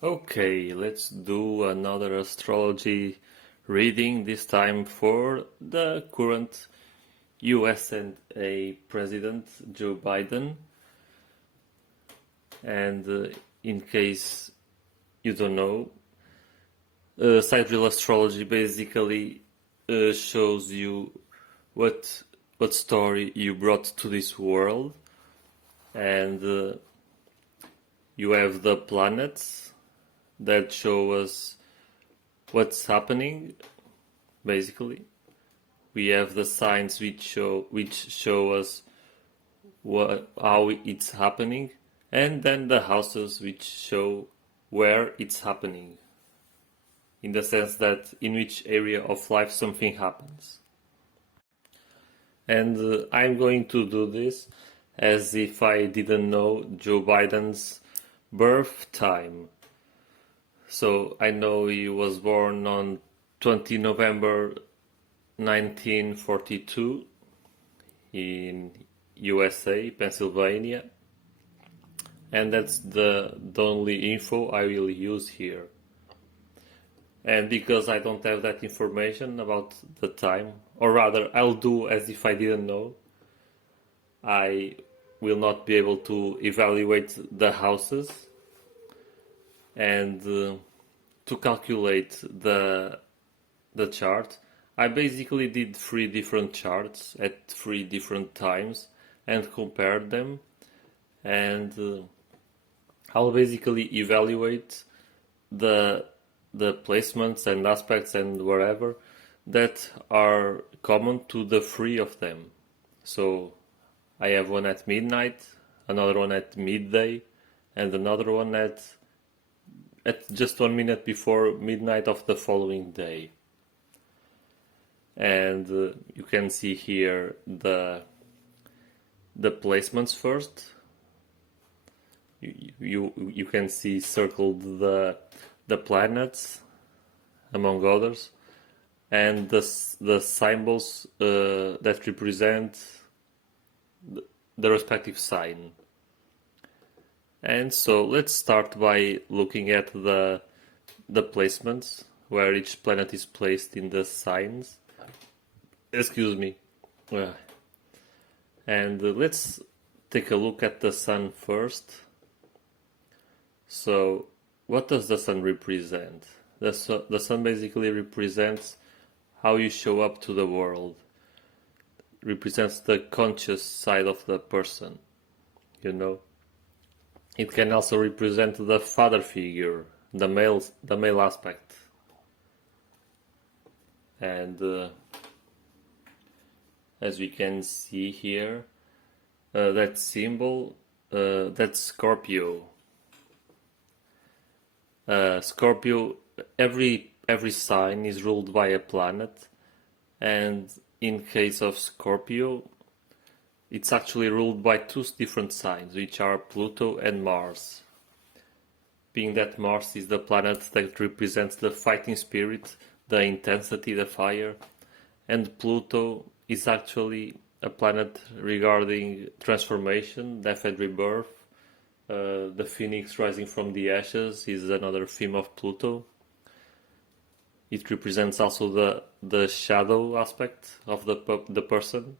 Okay, let's do another astrology reading, this time for the current USA President Joe Biden. And in case you don't know, sidereal astrology basically shows you what story you brought to this world, and you have the planets that show us what's happening. Basically, we have the signs which show us how it's happening, and then the houses which show where it's happening, in the sense that in which area of life something happens. And I'm going to do this as if I didn't know Joe Biden's birth time. So I know he was born on 20 November 1942 in USA, Pennsylvania. And that's the only info I will use here. And because I don't have that information about the time, or rather I'll do as if I didn't know, I will not be able to evaluate the houses. And to calculate the chart, I basically did 3 different charts at 3 different times and compared them, and I'll basically evaluate the placements and aspects and wherever that are common to the 3 of them. So I have one at midnight, another one at midday, and another one at just 1 minute before midnight of the following day. And you can see here the placements first. You can see circled the planets, among others, and the symbols that represent the respective sign. And so let's start by looking at the placements, where each planet is placed in the signs. Excuse me. And let's take a look at the sun first. So what does the sun represent? The sun basically represents how you show up to the world. It represents the conscious side of the person, you know. It can also represent the father figure, the male aspect. And as we can see here, that symbol, that's Scorpio. Scorpio, every sign is ruled by a planet, and in case of Scorpio, it's actually ruled by 2 different signs, which are Pluto and Mars. Being that Mars is the planet that represents the fighting spirit, the intensity, the fire, and Pluto is actually a planet regarding transformation, death and rebirth. The phoenix rising from the ashes is another theme of Pluto. It represents also the shadow aspect of the person.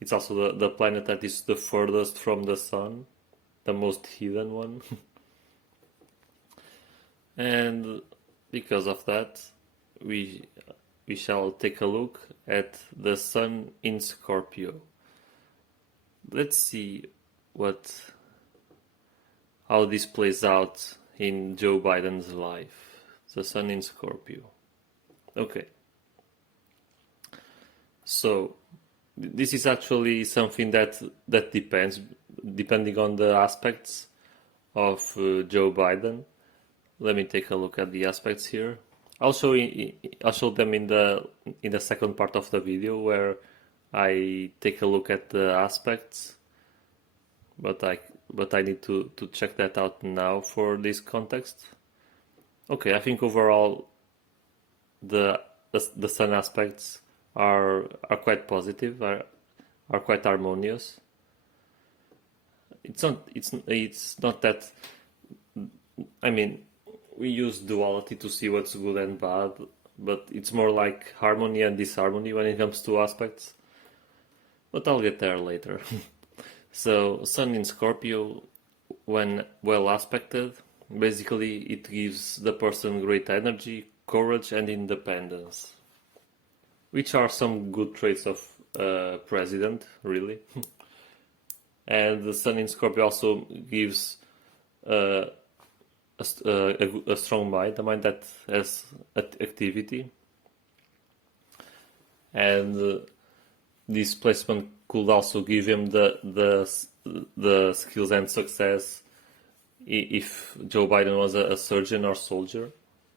It's also the planet that is the furthest from the sun, the most hidden one. And because of that, we shall take a look at the sun in Scorpio. Let's see how this plays out in Joe Biden's life. The sun in Scorpio. Okay. So this is actually something that depends, depending on the aspects of Joe Biden. Let me take a look at the aspects here. I'll show them in the second part of the video, where I take a look at the aspects, but I need to check that out now for this context. Okay, I think overall the sun aspects are quite positive, are quite harmonious. It's not that I mean, we use duality to see what's good and bad, but it's more like harmony and disharmony when it comes to aspects. But I'll get there later. So, Sun in Scorpio, when well aspected, basically it gives the person great energy, courage, and independence, which are some good traits of president, really. And the Sun in Scorpio also gives uh, a strong mind, a mind that has activity, and this placement could also give him the skills and success if Joe Biden was a surgeon or soldier.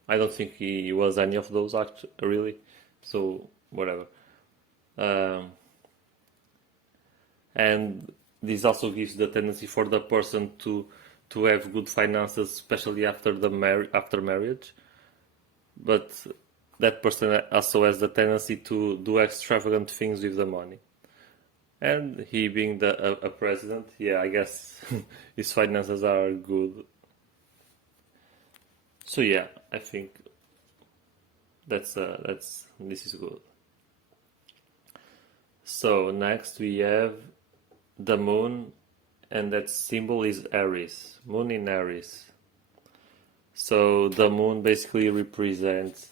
I don't think he was any of those actually, really. So whatever. And this also gives the tendency for the person to have good finances, especially after after marriage. But that person also has the tendency to do extravagant things with the money. And he being a president, yeah, I guess his finances are good. So yeah, I think this is good. So next we have the moon, and that symbol is Aries. Moon in Aries. So the moon basically represents,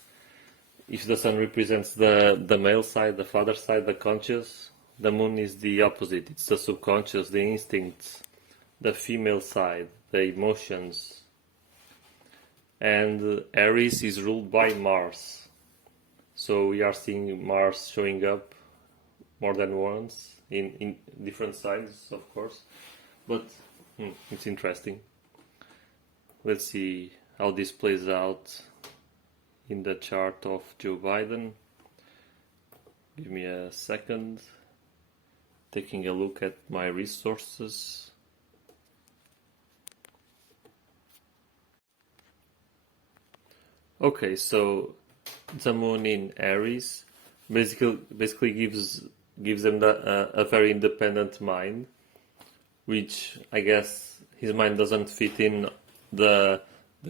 if the sun represents the male side, the father side, the conscious, the moon is the opposite. It's the subconscious, the instincts, the female side, the emotions. And Aries is ruled by Mars. So we are seeing Mars showing up more than once in different signs, of course. But it's interesting. Let's see how this plays out in the chart of Joe Biden. Give me a second. Taking a look at my resources. Okay, so the moon in Aries basically gives them a very independent mind, which I guess his mind doesn't fit in the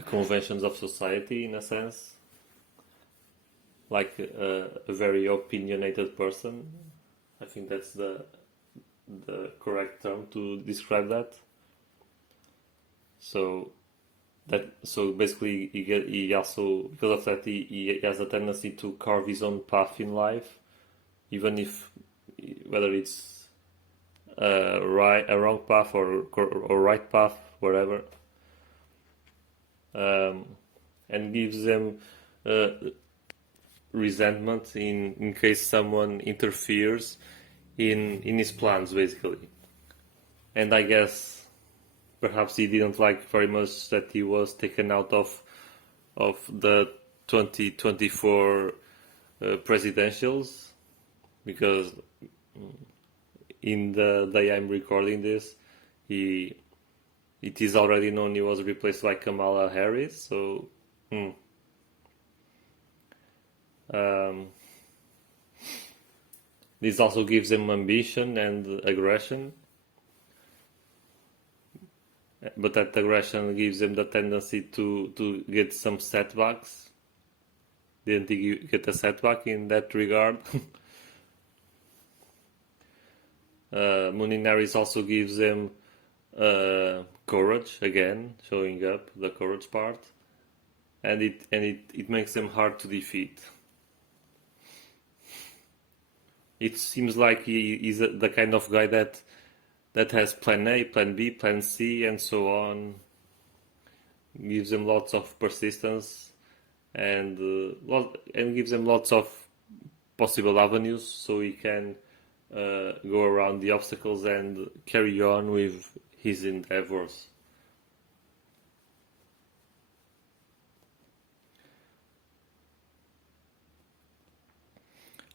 conventions of society in a sense, like a very opinionated person. I think that's the correct term to describe that. So basically he also, because of that, he has a tendency to carve his own path in life, even if whether it's a wrong path or right path, whatever, and gives them resentment in case someone interferes in his plans, basically. And I guess perhaps he didn't like very much that he was taken out of the 2024 presidentials, because in the day I'm recording this, it is already known he was replaced by Kamala Harris. So this also gives him ambition and aggression, but that aggression gives him the tendency to get some setbacks. Didn't he get a setback in that regard? Moon in Aries also gives him courage, again, showing up the courage part, and it makes him hard to defeat. It seems like he is the kind of guy that has plan A, plan B, plan C, and so on. Gives him lots of persistence, and gives him lots of possible avenues, so he can go around the obstacles and carry on with his endeavors.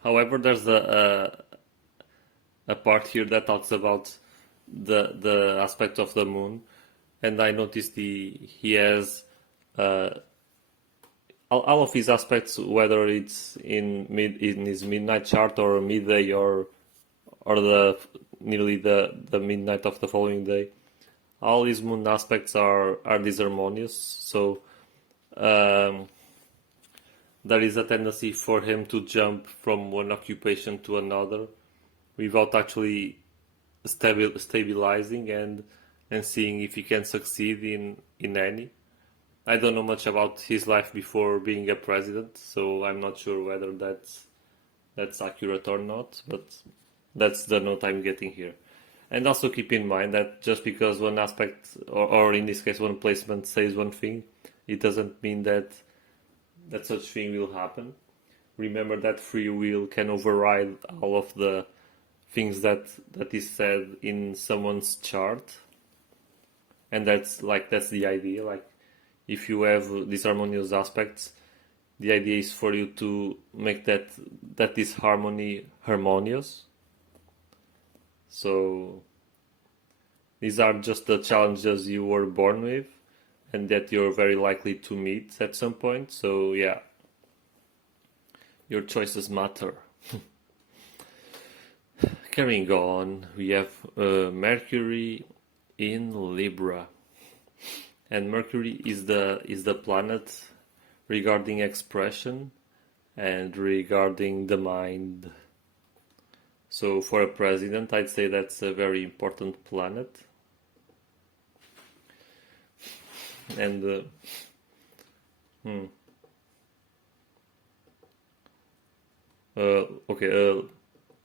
However, there's a part here that talks about the aspect of the moon, and I noticed he has all of his aspects, whether it's in his midnight chart or midday or nearly the midnight of the following day, all his moon aspects are disharmonious, so um, there is a tendency for him to jump from one occupation to another without actually stabilizing and seeing if he can succeed in any. I don't know much about his life before being a president, so I'm not sure whether that's accurate or not, but that's the note I'm getting here. And also keep in mind that just because one aspect, or in this case one placement, says one thing, it doesn't mean that such thing will happen. Remember that free will can override all of the things that is said in someone's chart, and that's the idea. Like, if you have these harmonious aspects, the idea is for you to make that this harmony harmonious. So these are just the challenges you were born with and that you're very likely to meet at some point. So yeah, your choices matter. Carrying on, we have Mercury in Libra, and Mercury is the planet regarding expression and regarding the mind. So for a president, I'd say that's a very important planet. And okay,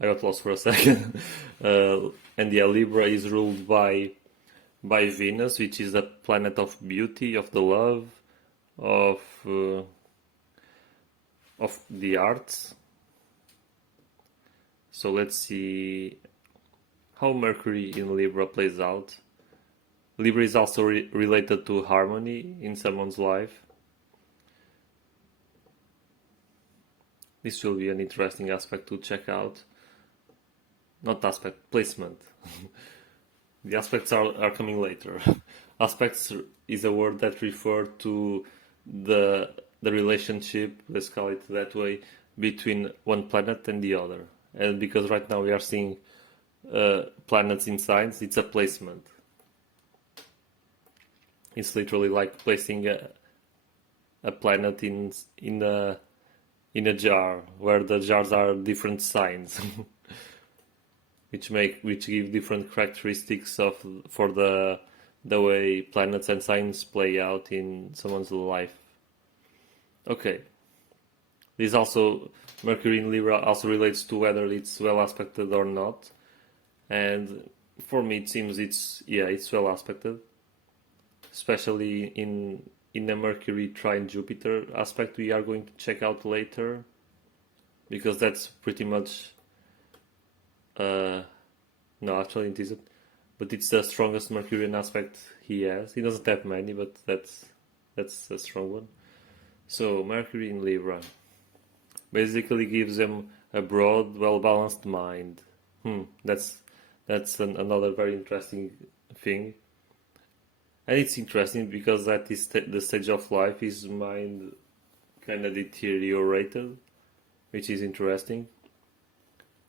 I got lost for a second. And yeah, Libra is ruled by Venus, which is a planet of beauty, of the love, of the arts. So let's see how Mercury in Libra plays out. Libra is also related to harmony in someone's life. This will be an interesting aspect to check out. Not aspect, placement. The aspects are coming later. Aspects is a word that refers to the relationship, let's call it that way, between one planet and the other. And because right now we are seeing planets in signs, it's a placement. It's literally like placing a planet in a jar, where the jars are different signs, which give different characteristics for the way planets and signs play out in someone's life. Okay. This also, Mercury in Libra also relates to whether it's well aspected or not. And for me it seems it's well aspected. Especially in a Mercury trine Jupiter aspect we are going to check out later. Because that's pretty much no, actually it isn't. But it's the strongest Mercurian aspect he has. He doesn't have many, but that's a strong one. So Mercury in Libra basically gives him a broad, well-balanced mind. That's another very interesting thing. And it's interesting because at the stage of life, his mind kind of deteriorated, which is interesting.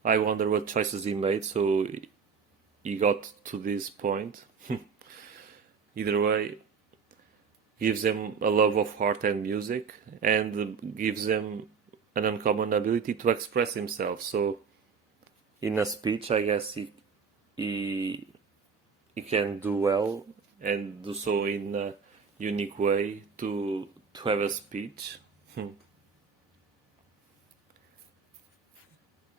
I wonder what choices he made, so he got to this point. Either way, gives him a love of art and music, and gives him an uncommon ability to express himself. So, in a speech, I guess he can do well and do so in a unique way to have a speech.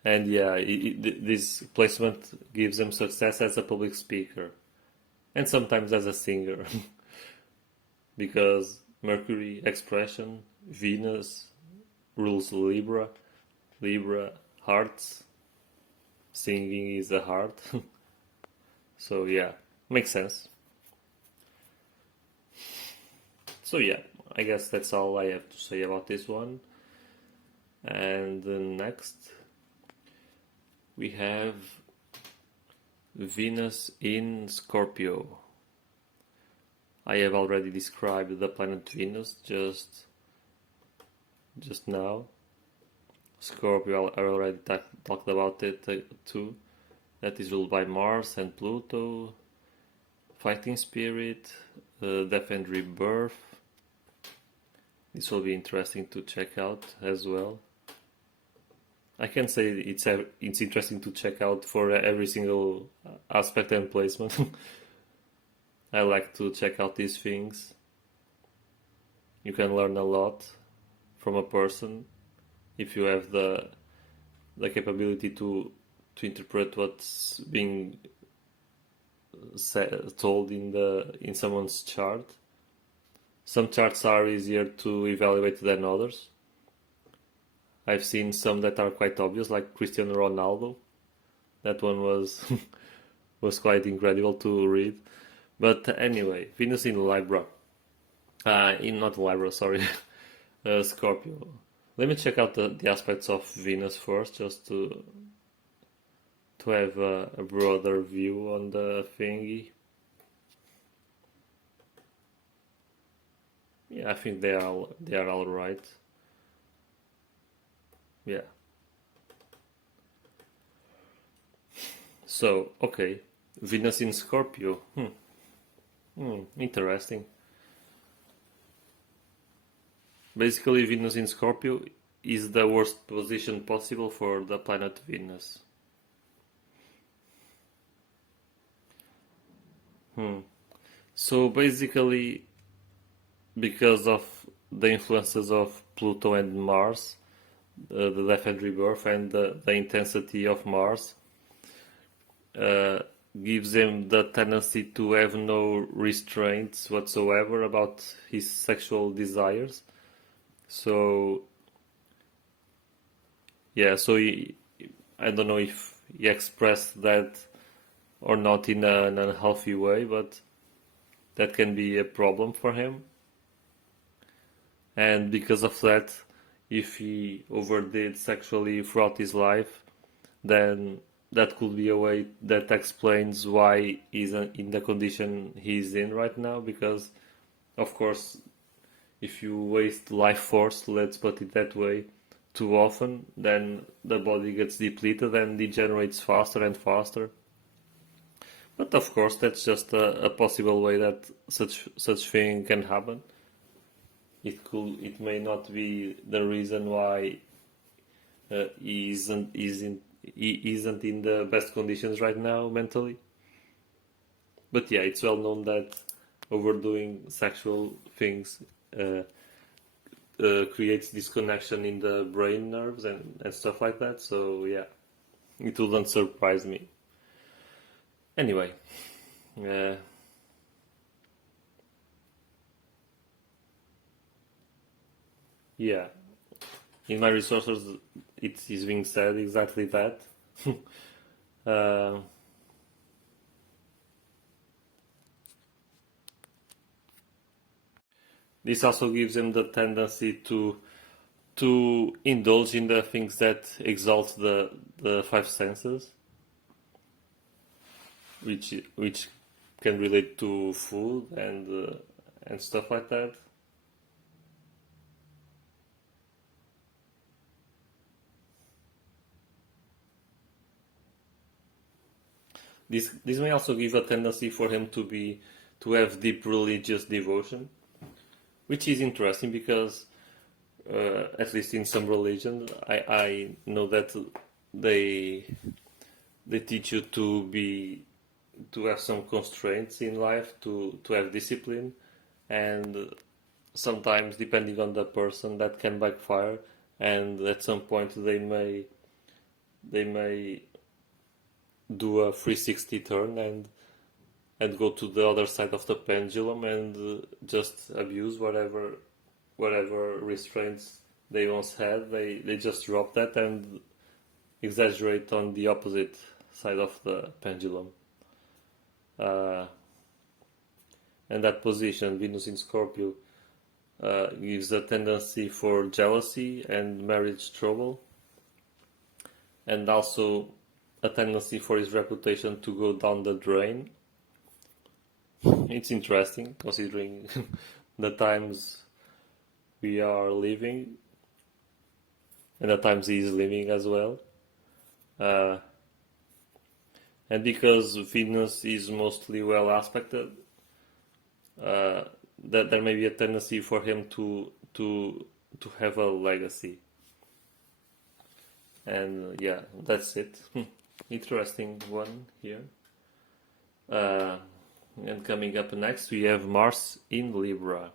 And yeah, this placement gives him success as a public speaker and sometimes as a singer. Because Mercury, expression, Venus rules Libra, hearts, singing is a heart. So yeah, makes sense. So yeah, I guess that's all I have to say about this one. And next we have Venus in Scorpio. I have already described the planet Venus just now. Scorpio, I already talked about it too. That is ruled by Mars and Pluto. fighting spirit, death and rebirth. This will be interesting to check out as well. I can say it's interesting to check out for every single aspect and placement. I like to check out these things. You can learn a lot from a person if you have the capability to interpret what's being told in someone's chart. Some charts are easier to evaluate than others. I've seen some that are quite obvious, like Cristiano Ronaldo. That one was was quite incredible to read. But anyway, Venus in Libra. Not Libra, sorry. Scorpio. Let me check out the aspects of Venus first, just to have a broader view on the thingy. Yeah, I think they are all right. Yeah. So, okay. Venus in Scorpio. Interesting. Basically, Venus in Scorpio is the worst position possible for the planet Venus. So basically, because of the influences of Pluto and Mars, the death and rebirth, and the intensity of Mars, gives him the tendency to have no restraints whatsoever about his sexual desires. So, yeah, so I don't know if he expressed that or not in an unhealthy way, but that can be a problem for him. And because of that, if he overdid sexually throughout his life, then that could be a way that explains why he's in the condition he's in right now. Because, of course, if you waste life force, let's put it that way, too often, then the body gets depleted and degenerates faster and faster. But of course, that's just a possible way that such thing can happen. It may not be the reason why he isn't in the best conditions right now mentally. But yeah, it's well known that overdoing sexual things creates disconnection in the brain nerves and stuff like that. So yeah, it wouldn't surprise me. Anyway, yeah, in my resources it is being said exactly that. uh, this also gives them the tendency to indulge in the things that exalt the five senses, which can relate to food and stuff like that. This may also give a tendency for him to have deep religious devotion, which is interesting because at least in some religions, I know that they teach you to have some constraints in life, to have discipline, and sometimes depending on the person that can backfire, and at some point they may do a 360 turn and go to the other side of the pendulum and just abuse whatever restraints they once had. They just drop that and exaggerate on the opposite side of the pendulum. And that position, Venus in Scorpio, gives a tendency for jealousy and marriage trouble, and also a tendency for his reputation to go down the drain. It's interesting considering the times we are living and the times he is living as well. And because Venus is mostly well aspected, that there may be a tendency for him to have a legacy. And yeah, that's it. Interesting one here. And coming up next, we have Mars in Libra.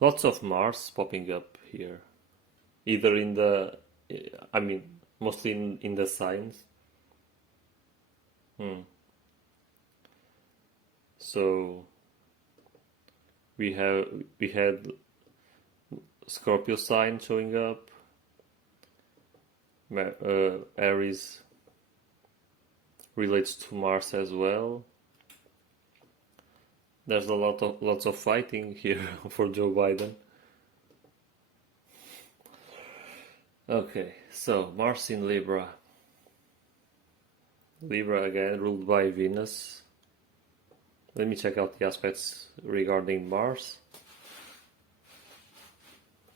Lots of Mars popping up here, either in the, I mean, mostly in the signs. So we had Scorpio sign showing up, Aries relates to Mars as well. There's lots of fighting here for Joe Biden. Okay, so Mars in Libra. Libra again ruled by Venus. Let me check out the aspects regarding Mars.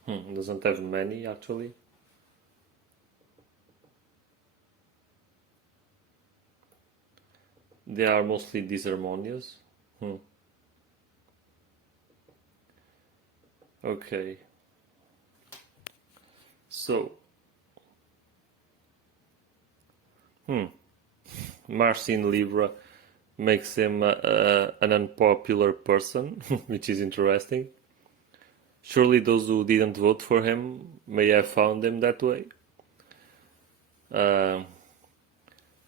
Doesn't have many actually. They are mostly disharmonious. Okay. So, Mars in Libra makes him an unpopular person, which is interesting. Surely those who didn't vote for him may have found him that way.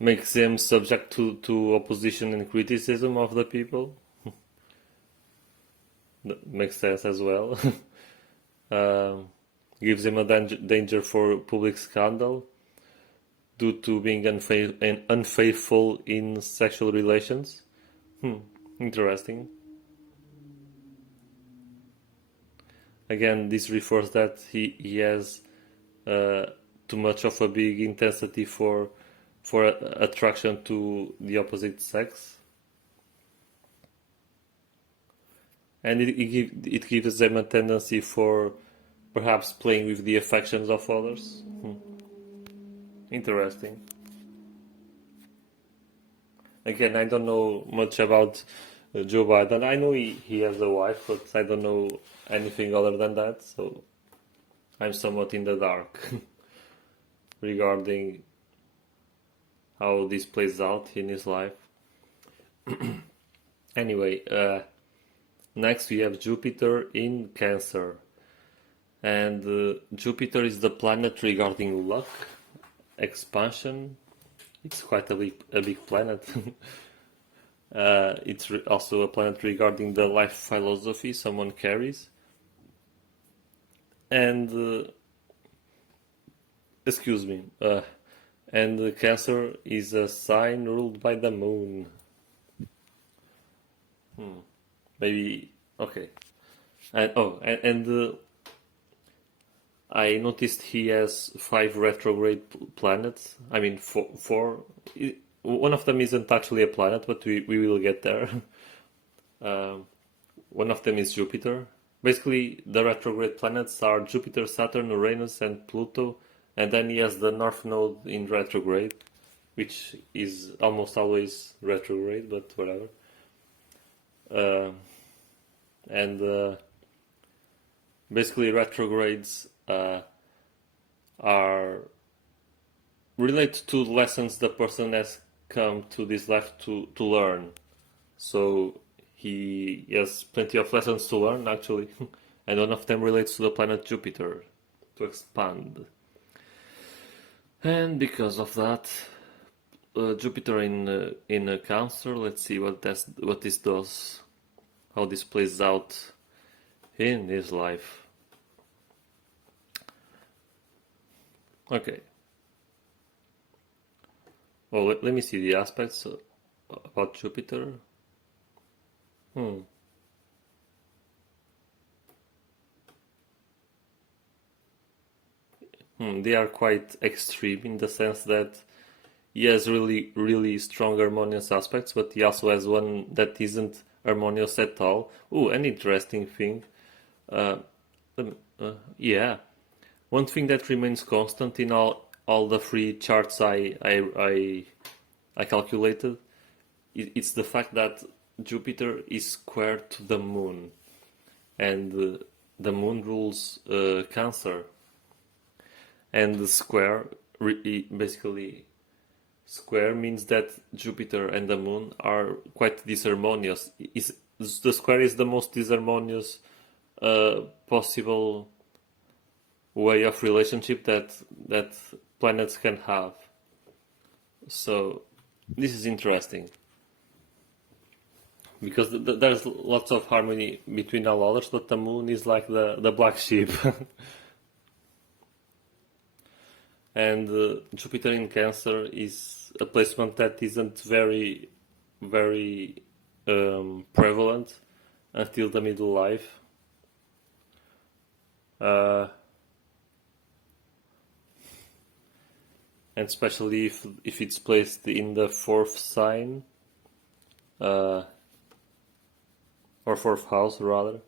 Makes him subject to opposition and criticism of the people. That makes sense as well. Gives him a danger for public scandal due to being unfaithful in sexual relations. Interesting. Again, this refers that he has too much of a big intensity for attraction to the opposite sex, and it gives them a tendency for perhaps playing with the affections of others. Interesting. Again, I don't know much about Joe Biden. I know he has a wife, but I don't know anything other than that, so I'm somewhat in the dark regarding how this plays out in his life. Anyway, next we have Jupiter in Cancer. And Jupiter is the planet regarding luck, expansion. It's quite a big planet. It's also a planet regarding the life philosophy someone carries. And, excuse me, and Cancer is a sign ruled by the moon. Maybe, okay. And I noticed he has 5 retrograde planets. I mean, four. One of them isn't actually a planet, but we will get there. One of them is Jupiter. Basically, the retrograde planets are Jupiter, Saturn, Uranus, and Pluto. And then he has the North Node in retrograde, which is almost always retrograde, but whatever. And basically, retrogrades are relate to lessons the person has come to this life to learn. So he has plenty of lessons to learn, actually, and one of them relates to the planet Jupiter, to expand. And because of that, Jupiter in Cancer. Let's see what this does, how this plays out in his life. Okay. Well, let me see the aspects about Jupiter. They are quite extreme in the sense that he has really, really strong harmonious aspects, but he also has one that isn't harmonious at all. Oh, an interesting thing. Yeah. One thing that remains constant in all all the three charts I calculated, it's the fact that Jupiter is square to the Moon, and the Moon rules Cancer, and the square basically square means that Jupiter and the Moon are quite disharmonious. The square is the most disharmonious possible way of relationship that planets can have. So this is interesting because there's lots of harmony between all others, but the Moon is like the black sheep. And Jupiter in Cancer is a placement that isn't very prevalent until the middle life. And especially if it's placed in the fourth sign, or fourth house rather.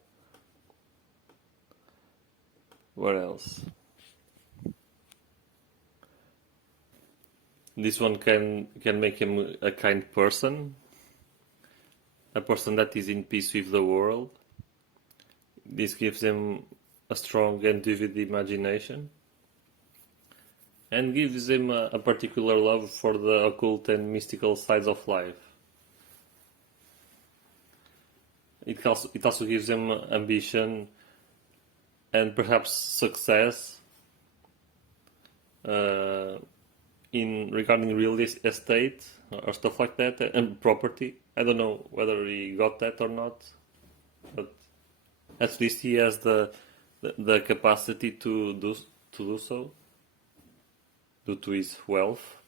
What else? This one can make him a kind person, a person that is in peace with the world. This gives him a strong and vivid imagination, and gives him a particular love for the occult and mystical sides of life. It also gives him ambition and perhaps success in regarding real estate or stuff like that, and property. I don't know whether he got that or not, but at least he has the capacity to do so due to his wealth.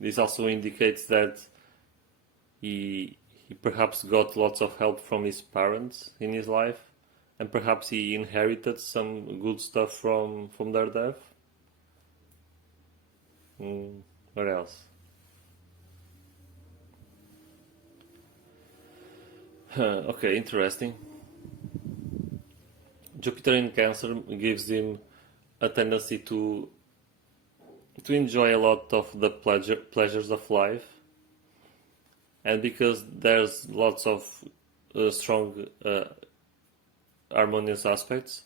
This also indicates that he perhaps got lots of help from his parents in his life, and perhaps he inherited some good stuff from their death. What else? Okay, interesting. Jupiter in Cancer gives him a tendency to enjoy a lot of the pleasures of life, and because there's lots of strong harmonious aspects,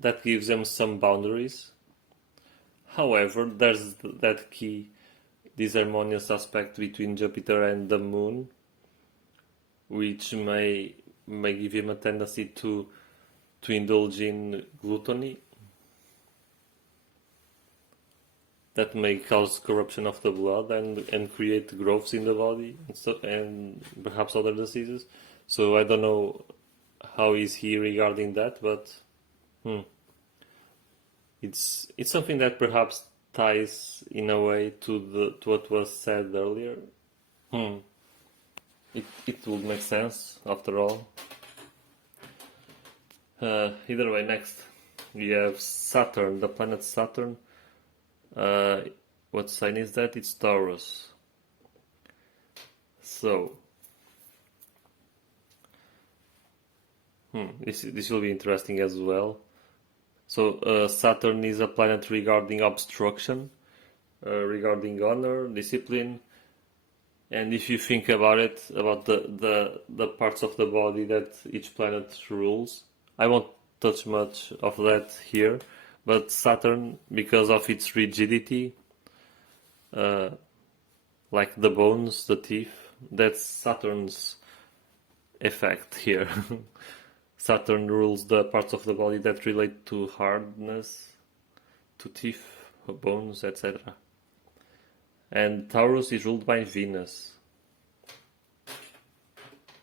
that gives them some boundaries. However, there's that key disharmonious aspect between Jupiter and the Moon, which may give him a tendency to indulge in gluttony, that may cause corruption of the blood and create growths in the body and perhaps other diseases. So I don't know how is he regarding that, but it's something that perhaps ties in a way to what was said earlier. It would make sense after all. Either way, next we have Saturn, the planet Saturn. What sign is that? It's Taurus. So this will be interesting as well. So Saturn is a planet regarding obstruction, regarding honor, discipline, and if you think about it, about the parts of the body that each planet rules, I won't touch much of that here, but Saturn, because of its rigidity, like the bones, the teeth, that's Saturn's effect here. Saturn rules the parts of the body that relate to hardness, to teeth, bones, etc. And Taurus is ruled by Venus.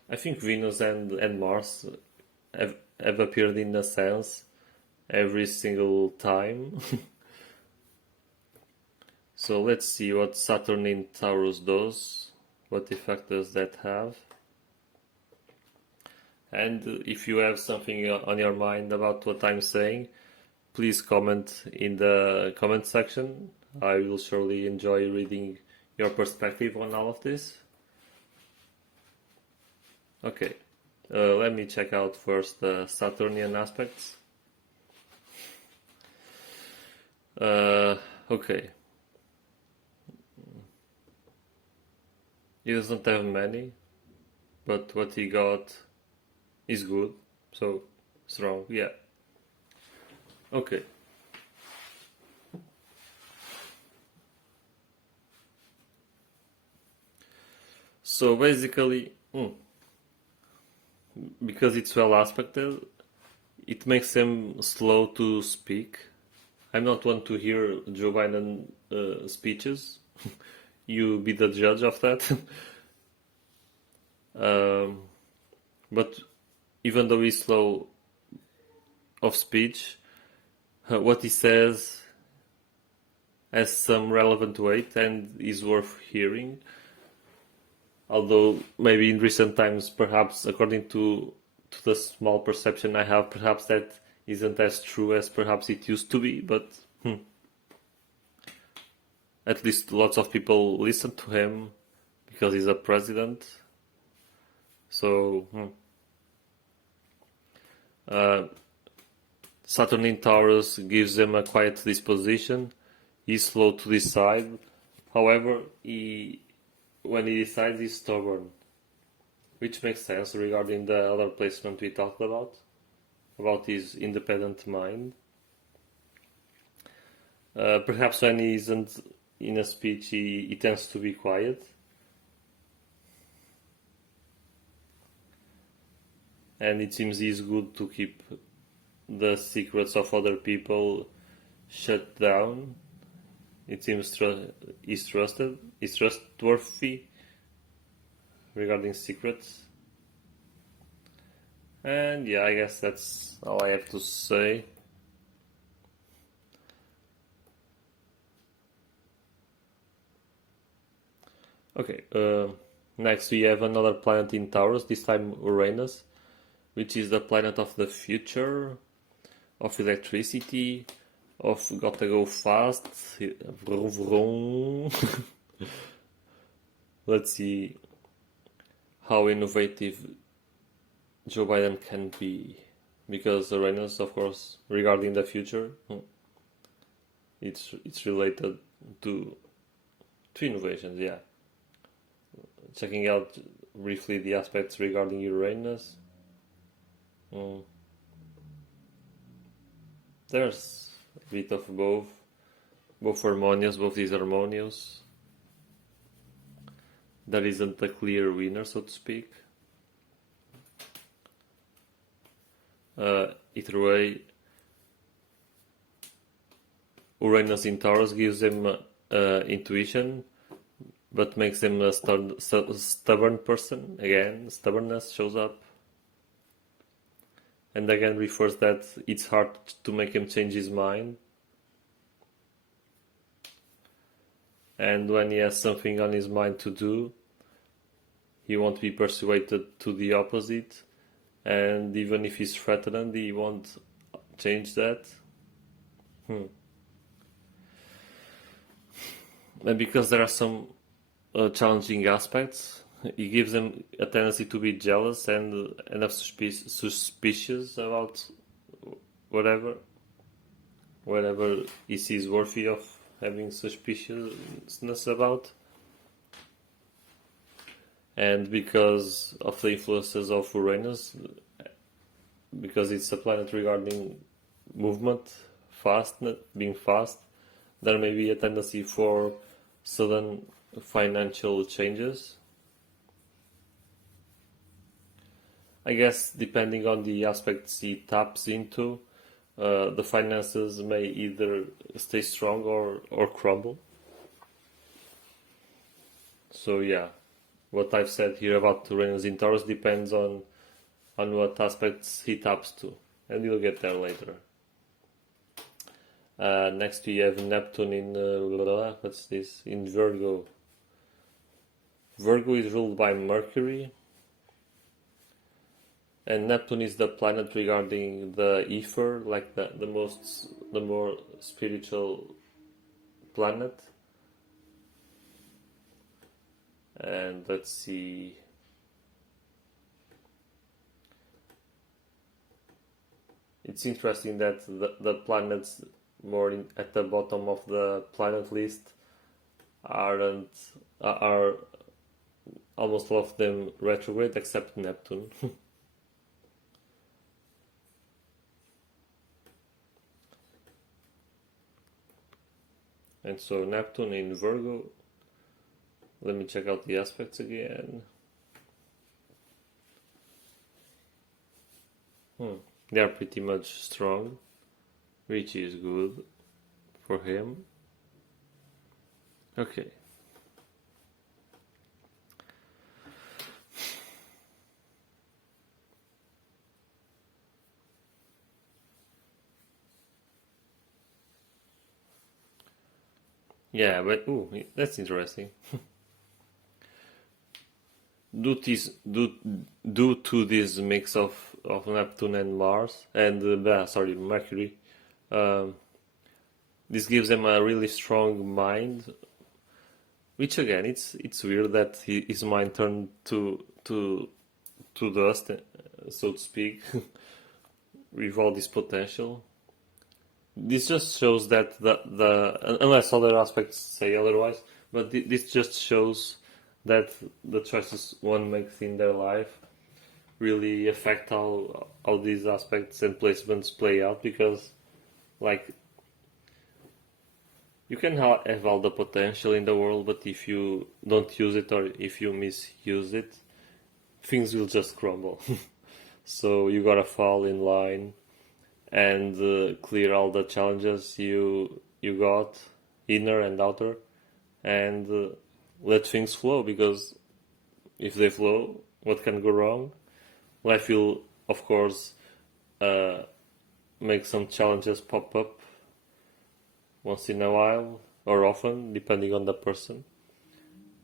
I think Venus and Mars have appeared in a sense every single time. So let's see what Saturn in Taurus does. What effect does that have? And if you have something on your mind about what I'm saying, please comment in the comment section. I will surely enjoy reading your perspective on all of this. Okay, Let me check out first the Saturnian aspects. Okay. He doesn't have many, but what he got is good. So, strong, yeah. Okay. So basically, because it's well aspected, it makes him slow to speak. I'm not one to hear Joe Biden speeches. You be the judge of that. But even though he's slow of speech, what he says has some relevant weight and is worth hearing. Although maybe in recent times, perhaps according to the small perception I have, perhaps that isn't as true as perhaps it used to be. But at least lots of people listen to him because he's a president. So Saturn in Taurus gives them a quiet disposition. He's slow to decide. However, when he decides, he's stubborn, which makes sense regarding the other placement we talked about his independent mind. Perhaps when he isn't in a speech, he tends to be quiet. And it seems he's good to keep the secrets of other people shut down. It seems he's trustworthy regarding secrets. And yeah, I guess that's all I have to say. Okay, next we have another planet in Taurus, this time Uranus, which is the planet of the future, of electricity, of gotta go fast. Let's see how innovative Joe Biden can be, because Uranus, of course, regarding the future, it's related to innovations. Yeah, checking out briefly the aspects regarding Uranus. There's a bit of both harmonious, both disharmonious. There isn't a clear winner, so to speak. Either way, Uranus in Taurus gives them intuition, but makes them a stubborn person. Again, stubbornness shows up. And again refers that it's hard to make him change his mind. And when he has something on his mind to do, he won't be persuaded to the opposite. And even if he's threatened, he won't change that. And because there are some challenging aspects, he gives them a tendency to be jealous and of suspicious about whatever he sees worthy of having suspiciousness about. And because of the influences of Uranus, because it's a planet regarding movement, being fast, there may be a tendency for sudden financial changes. I guess depending on the aspects he taps into, the finances may either stay strong or crumble. So yeah, what I've said here about Uranus in Taurus depends on what aspects he taps to, and we'll get there later. Next we have Neptune in what's this? In Virgo. Virgo is ruled by Mercury, and Neptune is the planet regarding the ether, like the more spiritual planet. And let's see. it's interesting that the planets more at the bottom of the planet list aren't are almost all of them retrograde except Neptune. And so Neptune in Virgo, let me check out the aspects again. They are pretty much strong, which is good for him. Okay. Yeah, but that's interesting. Due to this mix of Neptune and Mars and Mercury, um, this gives them a really strong mind. Which again, it's weird that his mind turned to dust, so to speak, with all this potential. This just shows that the unless other aspects say otherwise, but this just shows that the choices one makes in their life really affect how these aspects and placements play out, because like you can have all the potential in the world, but if you don't use it or if you misuse it, things will just crumble. So you gotta fall in line and clear all the challenges you got, inner and outer, and let things flow, because if they flow, what can go wrong? Life will, of course, make some challenges pop up once in a while or often, depending on the person,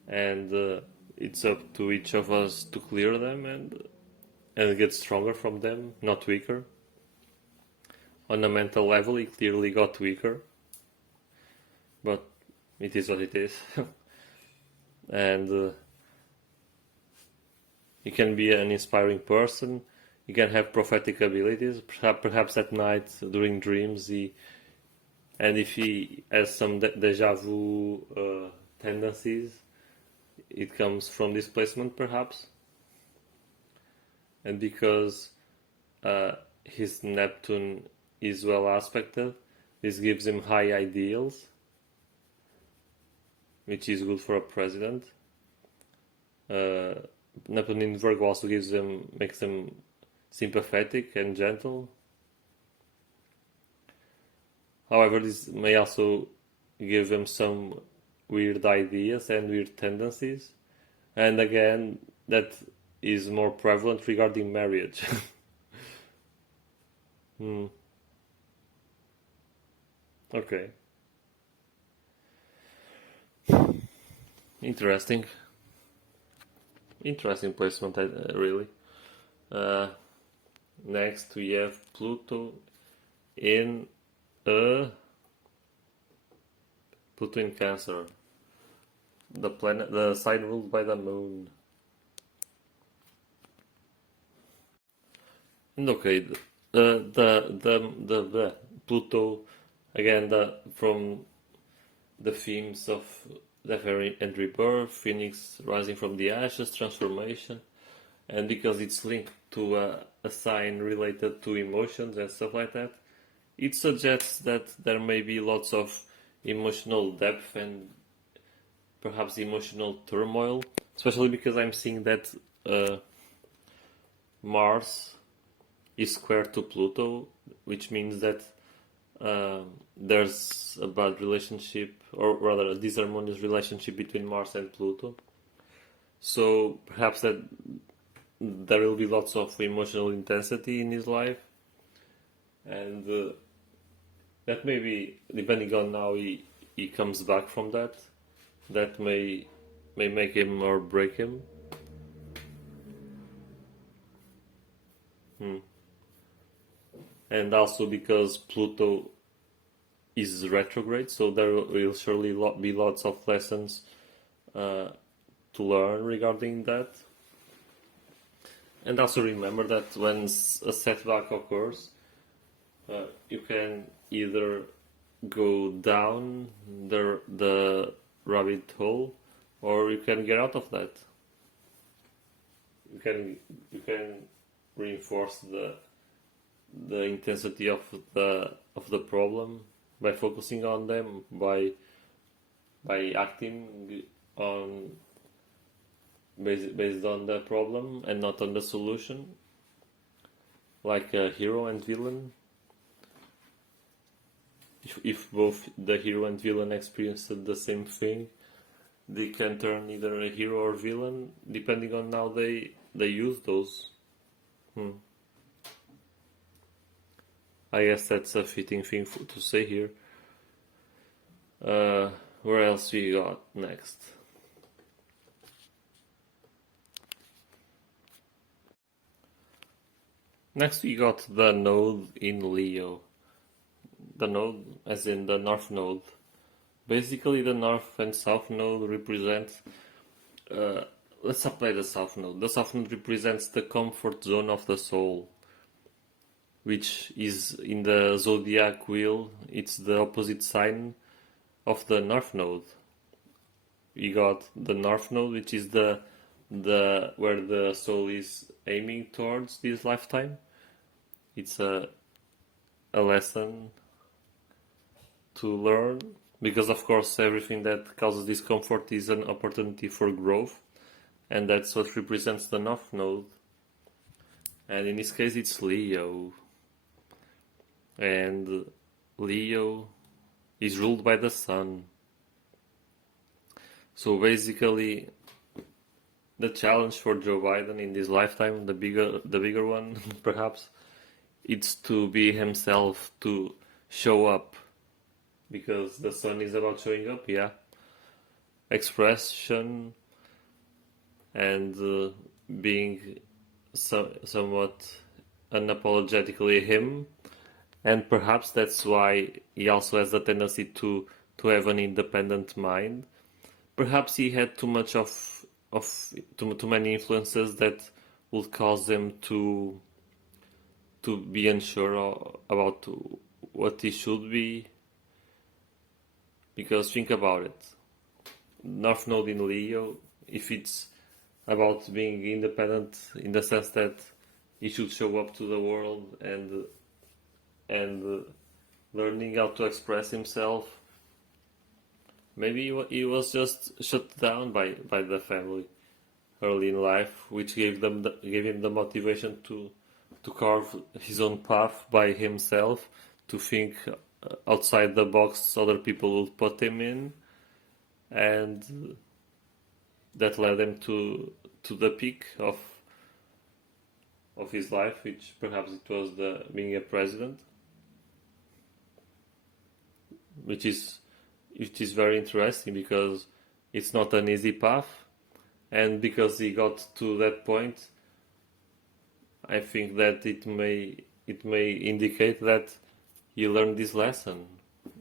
and it's up to each of us to clear them and get stronger from them, not weaker. On a mental level, he clearly got weaker, but it is what it is. And you can be an inspiring person. You can have prophetic abilities. Perhaps at night during dreams, if he has some deja vu tendencies, it comes from displacement, perhaps. And because his Neptune is well aspected, this gives him high ideals, which is good for a president. Neptune in Virgo also makes them sympathetic and gentle. However, this may also give them some weird ideas and weird tendencies, and again, that is more prevalent regarding marriage. Okay. Interesting. Interesting placement, really. Next, we have Pluto in Pluto in Cancer, the planet, the sign ruled by the moon. And okay, the Pluto, again, from the themes of death and rebirth, Phoenix rising from the ashes, transformation, and because it's linked to a sign related to emotions and stuff like that, it suggests that there may be lots of emotional depth and perhaps emotional turmoil, especially because I'm seeing that Mars is square to Pluto, which means that there's a bad relationship, or rather a disharmonious relationship between Mars and Pluto. So perhaps that there will be lots of emotional intensity in his life, and that may be, depending on how he comes back from that, that may make him or break him. And also because Pluto is retrograde, so there will surely be lots of lessons to learn regarding that. And also remember that when a setback occurs, You can either go down the rabbit hole, or you can get out of that. You can reinforce the intensity of the problem by focusing on them, by acting on based on the problem and not on the solution, like a hero and villain. If both the hero and villain experience the same thing, they can turn either a hero or villain depending on how they use those. I guess that's a fitting thing to say here. Where else we got next? Next we got the node in Leo. The node, as in the north node. Basically, the north and south node represent. Let's apply the south node. The south node represents the comfort zone of the soul, which is in the zodiac wheel. It's the opposite sign of the north node. We got the north node, which is the where the soul is aiming towards this lifetime. It's a lesson to learn, because of course everything that causes discomfort is an opportunity for growth, and that's what represents the north node. And in this case it's Leo, and Leo is ruled by the sun. So basically the challenge for Joe Biden in this lifetime, the bigger one perhaps, it's to be himself, to show up, because the sun is about showing up, yeah. Expression and being somewhat unapologetically him, and perhaps that's why he also has the tendency to have an independent mind. Perhaps he had too much of too many influences that would cause him to be unsure about what he should be. Because think about it, North Node in Leo, if it's about being independent in the sense that he should show up to the world and learning how to express himself, maybe he was just shut down by the family early in life, which gave him the motivation to carve his own path by himself, to think outside the box other people would put him in, and that led him to the peak of his life, which perhaps it was being a president, which is very interesting, because it's not an easy path, and because he got to that point, I think that it may indicate that he learned this lesson.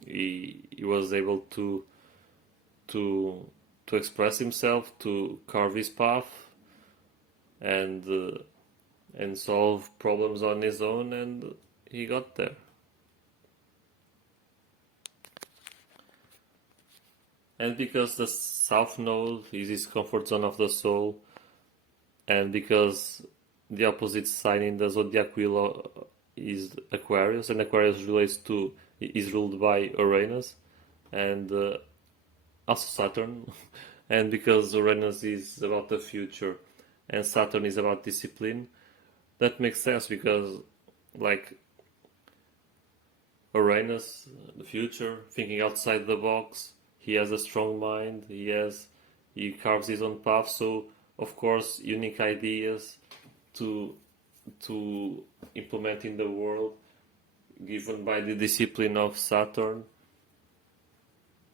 He was able to express himself, to carve his path, and solve problems on his own, and he got there. And because the south node is his comfort zone of the soul, and because the opposite sign in the zodiac wheel is Aquarius, and Aquarius is ruled by Uranus and also Saturn, and because Uranus is about the future and Saturn is about discipline, that makes sense, because like Uranus, the future, thinking outside the box, he has a strong mind, he carves his own path, so of course unique ideas to implement in the world, given by the discipline of Saturn,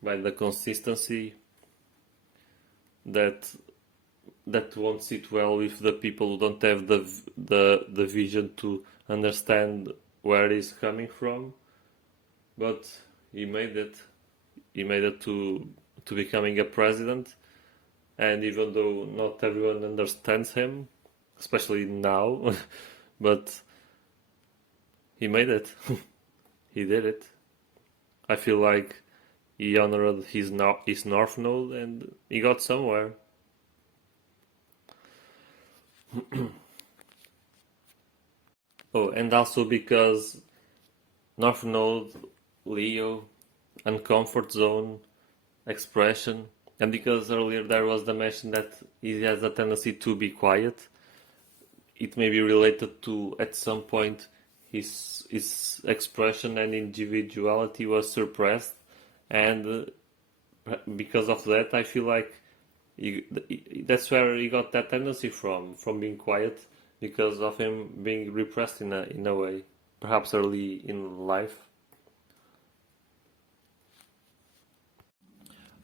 by the consistency, that won't sit well with the people who don't have the vision to understand where he's coming from. But he made it to becoming a president, and even though not everyone understands him, especially now, but he made it. he did it. I feel like he honored his north node and he got somewhere. Oh, and also because north node, Leo, and comfort zone, expression, and because earlier there was the mention that he has a tendency to be quiet, it may be related to at some point his expression and individuality was suppressed, and because of that, I feel like that's where he got that tendency from being quiet, because of him being repressed in a way, perhaps early in life.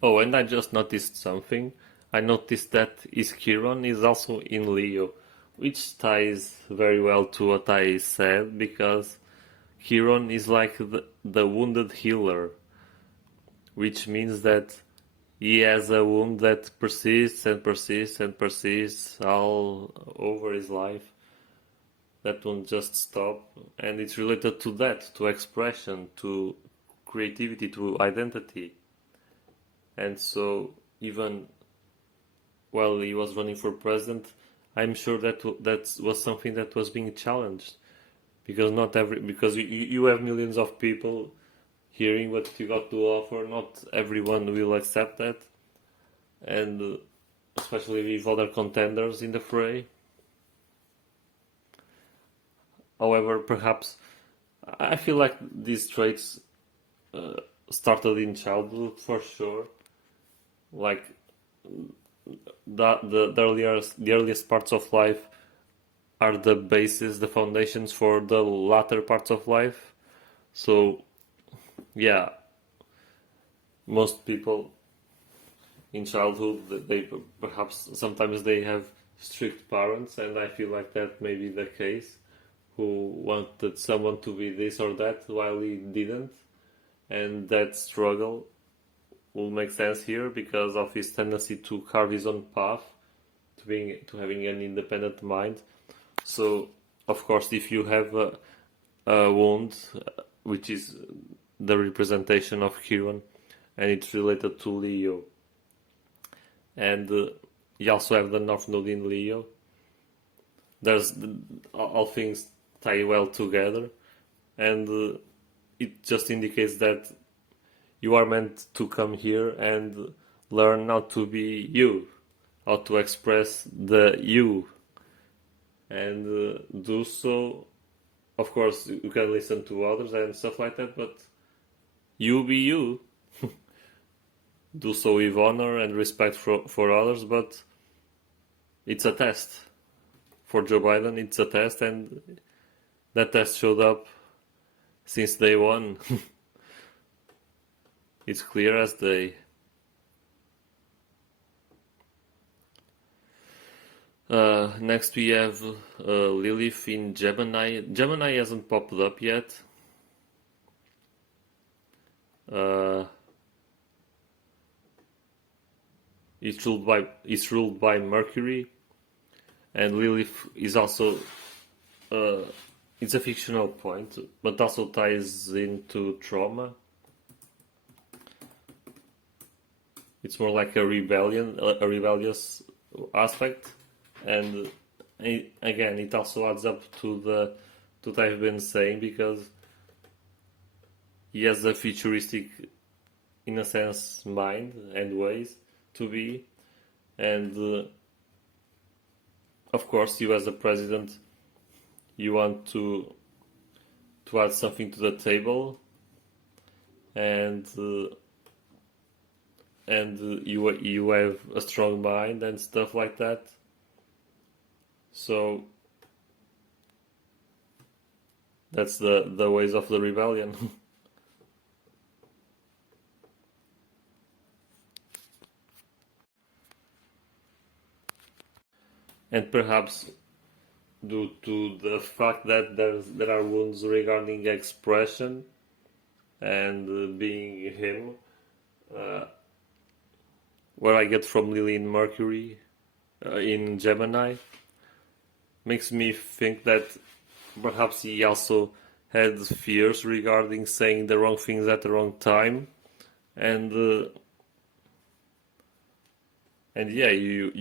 Oh, and I just noticed something. I noticed that his Chiron is also in Leo, which ties very well to what I said, because Chiron is like the wounded healer, which means that he has a wound that persists and persists and persists all over his life. That won't just stop, and it's related to that, to expression, to creativity, to identity. And so, even while he was running for president, I'm sure that was something that was being challenged, because you have millions of people hearing what you got to offer. Not everyone will accept that, and especially with other contenders in the fray. However, perhaps I feel like these traits started in childhood for sure. Like the earliest parts of life are the basis, the foundations for the latter parts of life. So, yeah, most people in childhood, they perhaps sometimes they have strict parents, and I feel like that may be the case, who wanted someone to be this or that while he didn't, and that struggle will make sense here because of his tendency to carve his own path, to having an independent mind. So, of course, if you have a wound, which is the representation of Chiron, and it's related to Leo, and you also have the North Node in Leo, all things tie well together, and it just indicates that you are meant to come here and learn how to be you, how to express the you, and do so. Of course, you can listen to others and stuff like that, but you be you. Do so with honor and respect for others, but it's a test. For Joe Biden, it's a test, and that test showed up since day one. It's clear as day. Next we have Lilith in Gemini. Gemini hasn't popped up yet. It's ruled by Mercury, and Lilith is also it's a fictional point, but also ties into trauma. It's more like a rebellious aspect, and again, it also adds up to what I've been saying, because he has a futuristic, in a sense, mind and ways to be, and of course, you as a president, you want to add something to the table, and you have a strong mind and stuff like that. So that's the ways of the rebellion. And perhaps due to the fact that there are wounds regarding expression and being him, where I get from Lily in Mercury in Gemini, makes me think that perhaps he also had fears regarding saying the wrong things at the wrong time, and yeah, you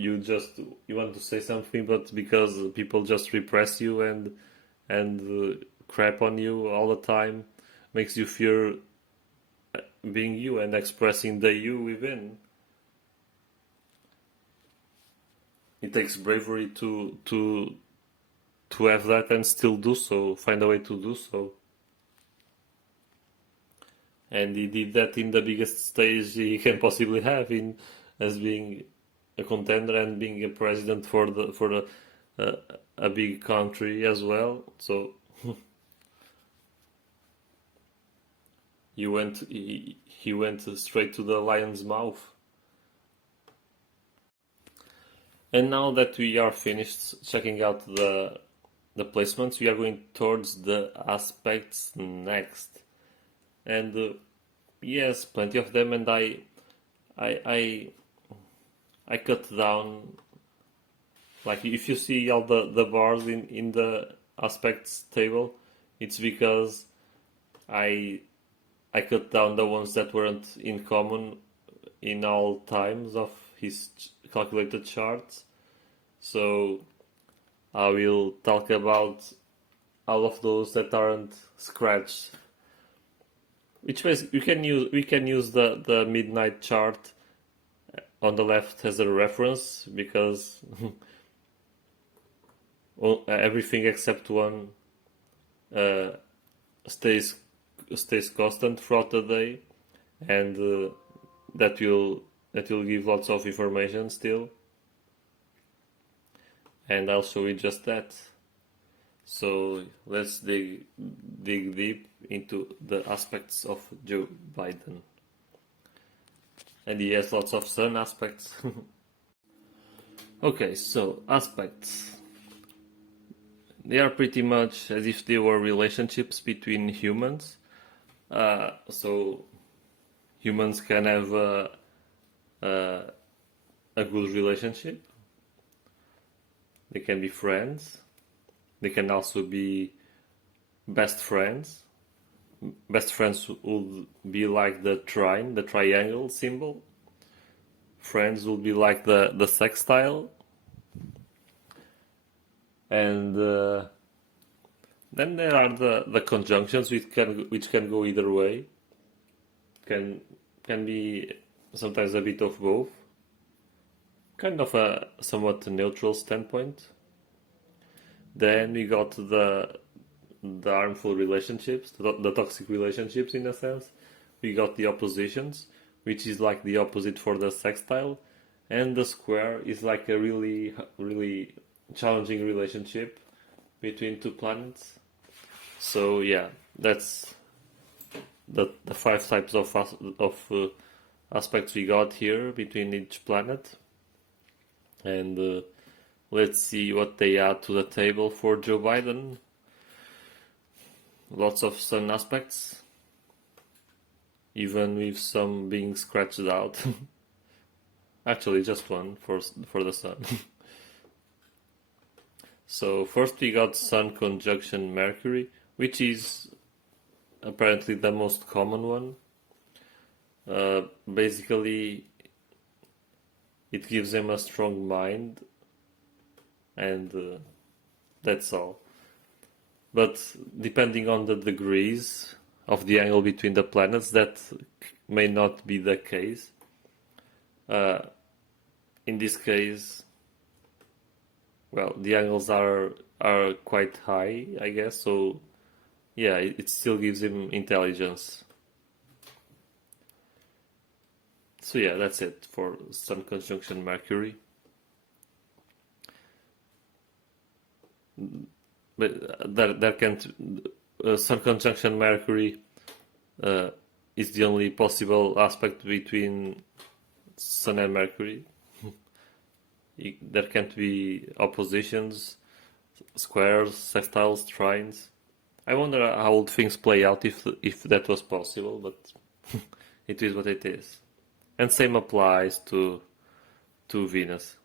want to say something, but because people just repress you and crap on you all the time, makes you fear being you and expressing the you within. It takes bravery to have that and still do so, find a way to do so. And he did that in the biggest stage he can possibly have, in as being a contender and being a president for a big country as well. So he went straight to the lion's mouth. And now that we are finished checking out the placements, we are going towards the aspects next. And yes, plenty of them, and I cut down. Like, if you see all the bars in the aspects table, it's because I cut down the ones that weren't in common in all times of his calculated charts. So I will talk about all of those that aren't scratched. Which ways we can use the midnight chart on the left as a reference, because everything except one stays constant throughout the day, and that will give lots of information still. And I'll show you just that. So let's dig deep into the aspects of Joe Biden. And he has lots of sun aspects. Okay, so aspects. They are pretty much as if they were relationships between humans. So humans can have a good relationship. They can be friends. They can also be best friends. Best friends would be like the trine, the triangle symbol. Friends would be like the sextile. And then there are the conjunctions which can go either way. Can be sometimes a bit of both. Kind of a somewhat neutral standpoint. Then we got the harmful relationships, the toxic relationships in a sense. We got the oppositions, which is like the opposite for the sextile, and the square is like a really, really challenging relationship between two planets. So yeah, that's the 5 types of aspects we got here between each planet. And let's see what they add to the table for Joe Biden. Lots of sun aspects, even with some being scratched out. Actually, just one for the sun. So first we got Sun conjunction Mercury, which is apparently the most common one. Basically, it gives him a strong mind, and that's all. But depending on the degrees of the angle between the planets, that may not be the case. In this case, well, the angles are quite high, I guess, so yeah, it still gives him intelligence. So yeah, that's it for Sun conjunction Mercury. But there can't Sun conjunction Mercury is the only possible aspect between Sun and Mercury. There can't be oppositions, squares, sextiles, trines. I wonder how would things play out if that was possible, but it is what it is. And same applies to Venus,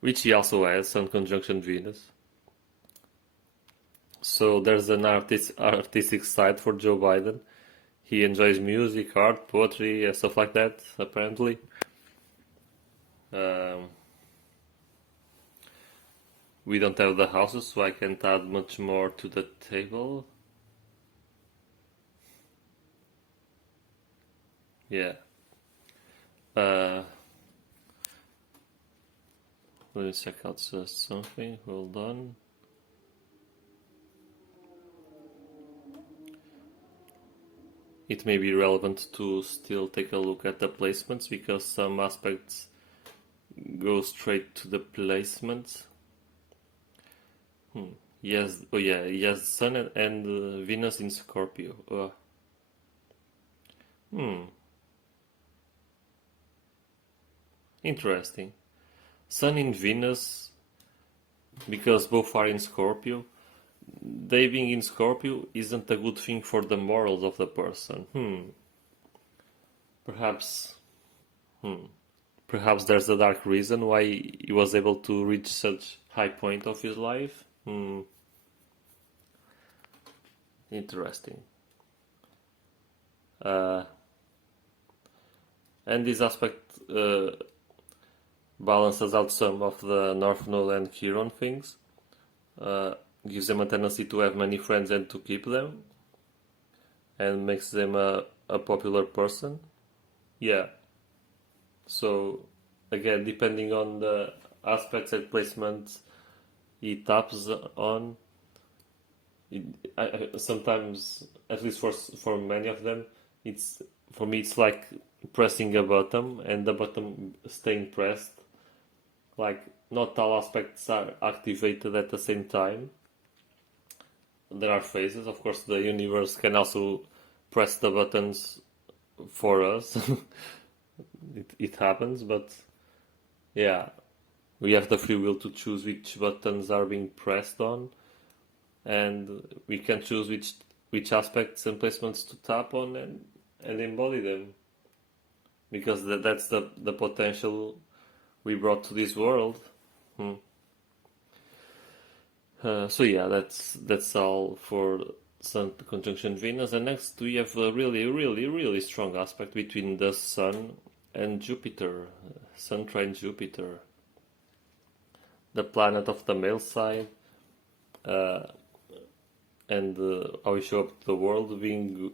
which he also has, Sun conjunction Venus. So there's an artistic side for Joe Biden. He enjoys music, art, poetry, and stuff like that, apparently. Um, we don't have the houses, so I can't add much more to the table. Yeah. Uh, Let me check out just something. Hold on. It may be relevant to still take a look at the placements because some aspects go straight to the placements. Yes, oh yeah, yes, Sun and Venus in Scorpio. Interesting. Sun in Venus, because both are in Scorpio. They being in Scorpio isn't a good thing for the morals of the person. Perhaps, perhaps there's a dark reason why he was able to reach such high point of his life. Interesting. And this aspect balances out some of the North Node and Chiron things. Gives them a tendency to have many friends and to keep them, and makes them a popular person. Yeah. So again, depending on the aspects and placements he taps on, sometimes, at least for many of them, it's for me it's like pressing a button and the button staying pressed. Like not all aspects are activated at the same time. There are phases. Of course, the universe can also press the buttons for us. it happens, but yeah, we have the free will to choose which buttons are being pressed on, and we can choose which aspects and placements to tap on and embody them, because that's the potential we brought to this world. So yeah, that's all for Sun conjunction Venus. And next we have a really strong aspect between the Sun and Jupiter. Sun trine Jupiter, the planet of the male side, and how we show up to the world, being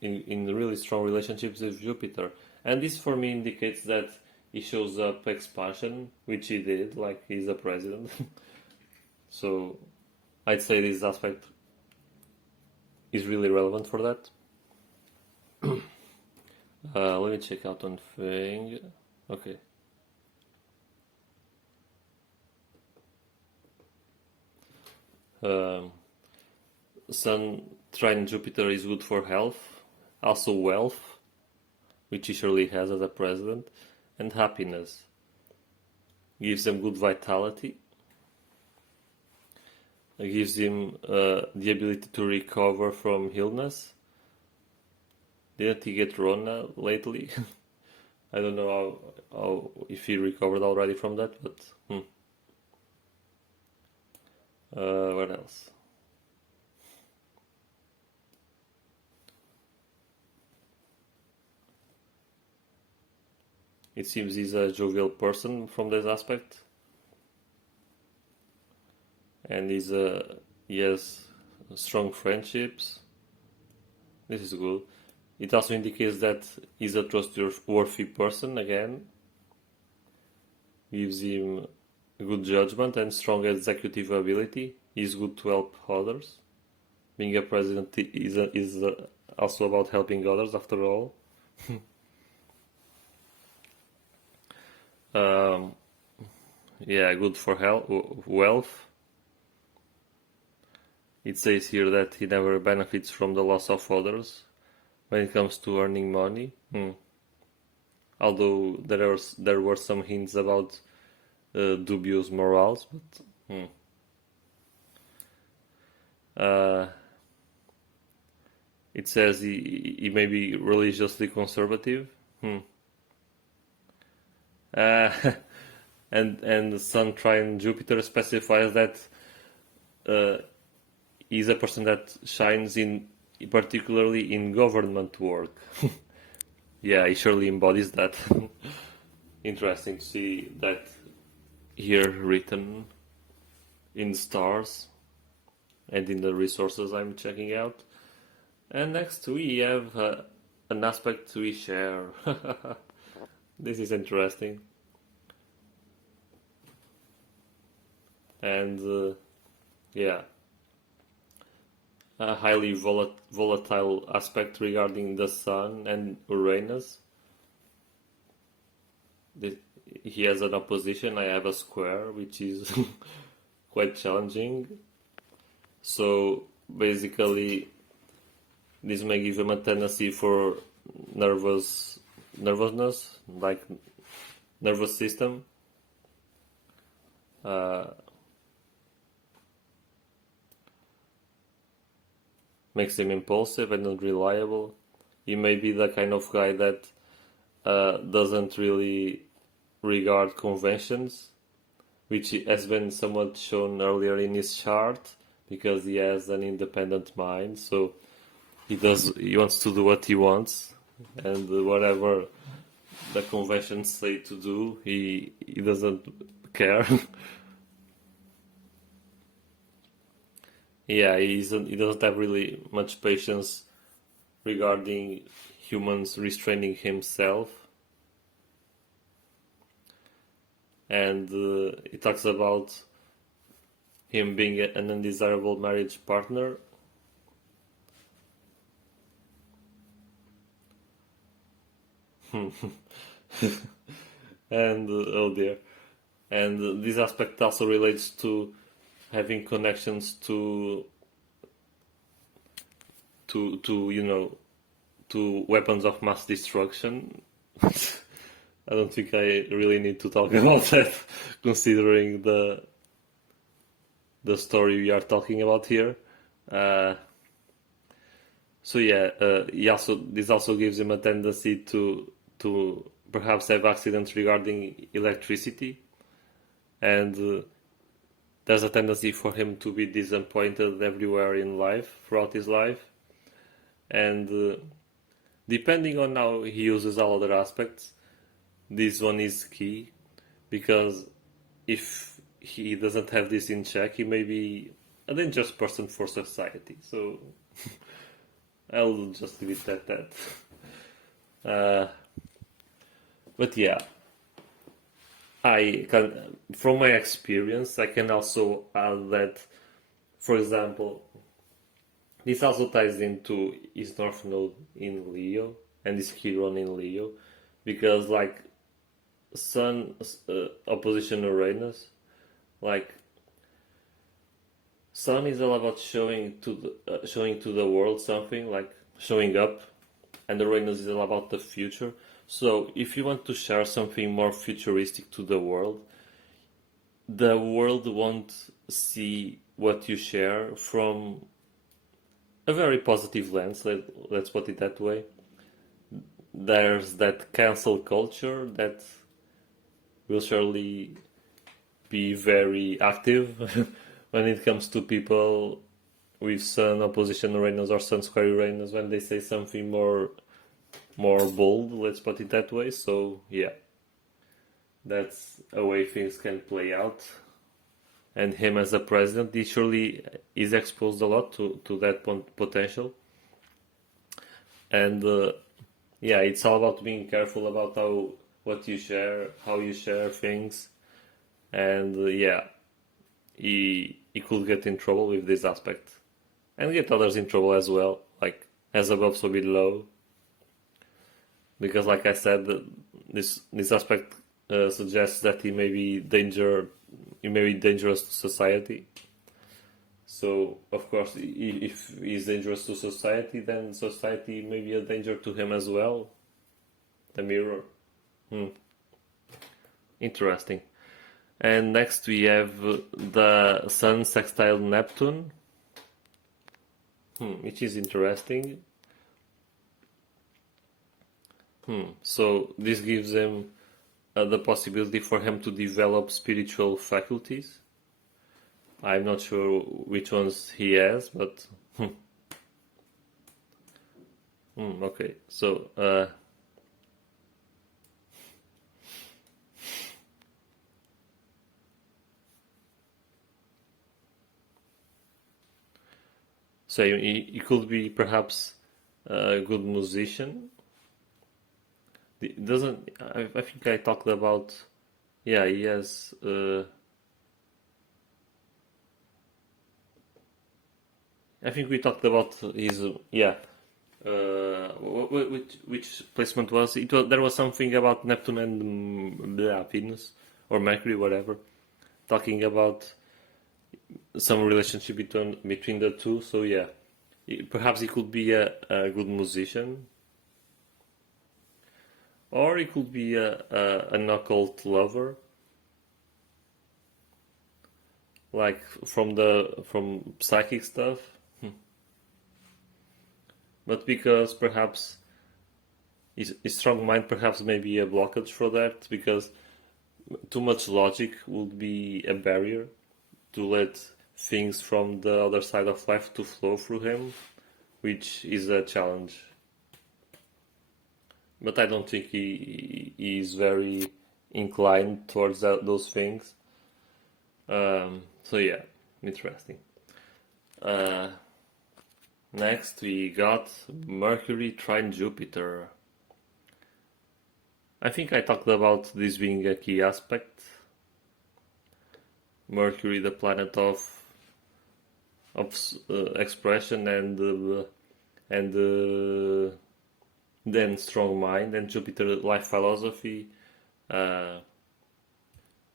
in really strong relationships with Jupiter. And this for me indicates that he shows up expansion, which he did, like he's a president. So I'd say this aspect is really relevant for that. Let me check out one thing. Okay. Sun trine Jupiter is good for health, also wealth, which he surely has as a president, and happiness. Gives them good vitality. Gives him the ability to recover from illness. Didn't he get Rona lately? I don't know how if he recovered already from that, but what else? It seems he's a jovial person from this aspect, and he has strong friendships. This is good. It also indicates that he's a trustworthy person again. Gives him good judgment and strong executive ability. He's good to help others. Being a president is also about helping others, after all. Yeah, good for health, wealth. It says here that he never benefits from the loss of others when it comes to earning money. Although there were some hints about dubious morals, but it says he may be religiously conservative. And Sun trine Jupiter specifies that he's a person that shines in particularly in government work. Yeah, he surely embodies that. Interesting to see that here written in stars and in the resources I'm checking out. And next we have an aspect we share. This is interesting. And yeah, a highly volatile aspect regarding the Sun and Uranus. He has an opposition, I have a square, which is quite challenging. So basically, this may give him a tendency for nervousness, like nervous system. Makes him impulsive and unreliable. He may be the kind of guy that doesn't really regard conventions, which has been somewhat shown earlier in his chart, because he has an independent mind. So he wants to do what he wants, and whatever the conventions say to do, he doesn't care. Yeah, he doesn't have really much patience regarding humans restraining himself. And he talks about him being an undesirable marriage partner. And oh dear. And this aspect also relates to having connections to weapons of mass destruction. I don't think I really need to talk about that, considering the story we are talking about here. So yeah, this also gives him a tendency to perhaps have accidents regarding electricity, and there's a tendency for him to be disappointed everywhere in life, throughout his life. And depending on how he uses all other aspects, this one is key, because if he doesn't have this in check, he may be a dangerous person for society. So I'll just leave it at that. But yeah, from my experience, I can also add that, for example, this also ties into his North Node in Leo and his Chiron in Leo, because like Sun opposition Uranus, like Sun is all about showing to the world something, like showing up, and Uranus is all about the future. So if you want to share something more futuristic to the world won't see what you share from a very positive lens. Let's put it that way. There's that cancel culture that will surely be very active when it comes to people with Sun opposition Uranus or Sun square Uranus, when they say something more bold, let's put it that way. So yeah, that's a way things can play out. And him as a president, he surely is exposed a lot to that potential. And yeah, it's all about being careful about what you share, how you share things. And yeah, he could get in trouble with this aspect, and get others in trouble as well, like as above so below. Because like I said, this aspect suggests that he may be dangerous to society. So of course, if he's dangerous to society, then society may be a danger to him as well. The mirror. Interesting. And next we have the Sun sextile Neptune, which is interesting. So this gives him the possibility for him to develop spiritual faculties, I'm not sure which ones he has, but okay. So so he could be perhaps a good musician. It doesn't I think I talked about, yeah, he has I think we talked about his, yeah. Which placement was it? There was something about Neptune and Venus or Mercury, whatever, talking about some relationship between the two. So yeah, perhaps he could be a good musician, or he could be an occult lover, like from psychic stuff. But because perhaps his strong mind perhaps may be a blockage for that, because too much logic would be a barrier to let things from the other side of life to flow through him, which is a challenge. But I don't think he is very inclined towards those things. So yeah, interesting. Next we got Mercury trine Jupiter. I think I talked about this being a key aspect. Mercury, the planet of expression and then strong mind, and Jupiter, life philosophy,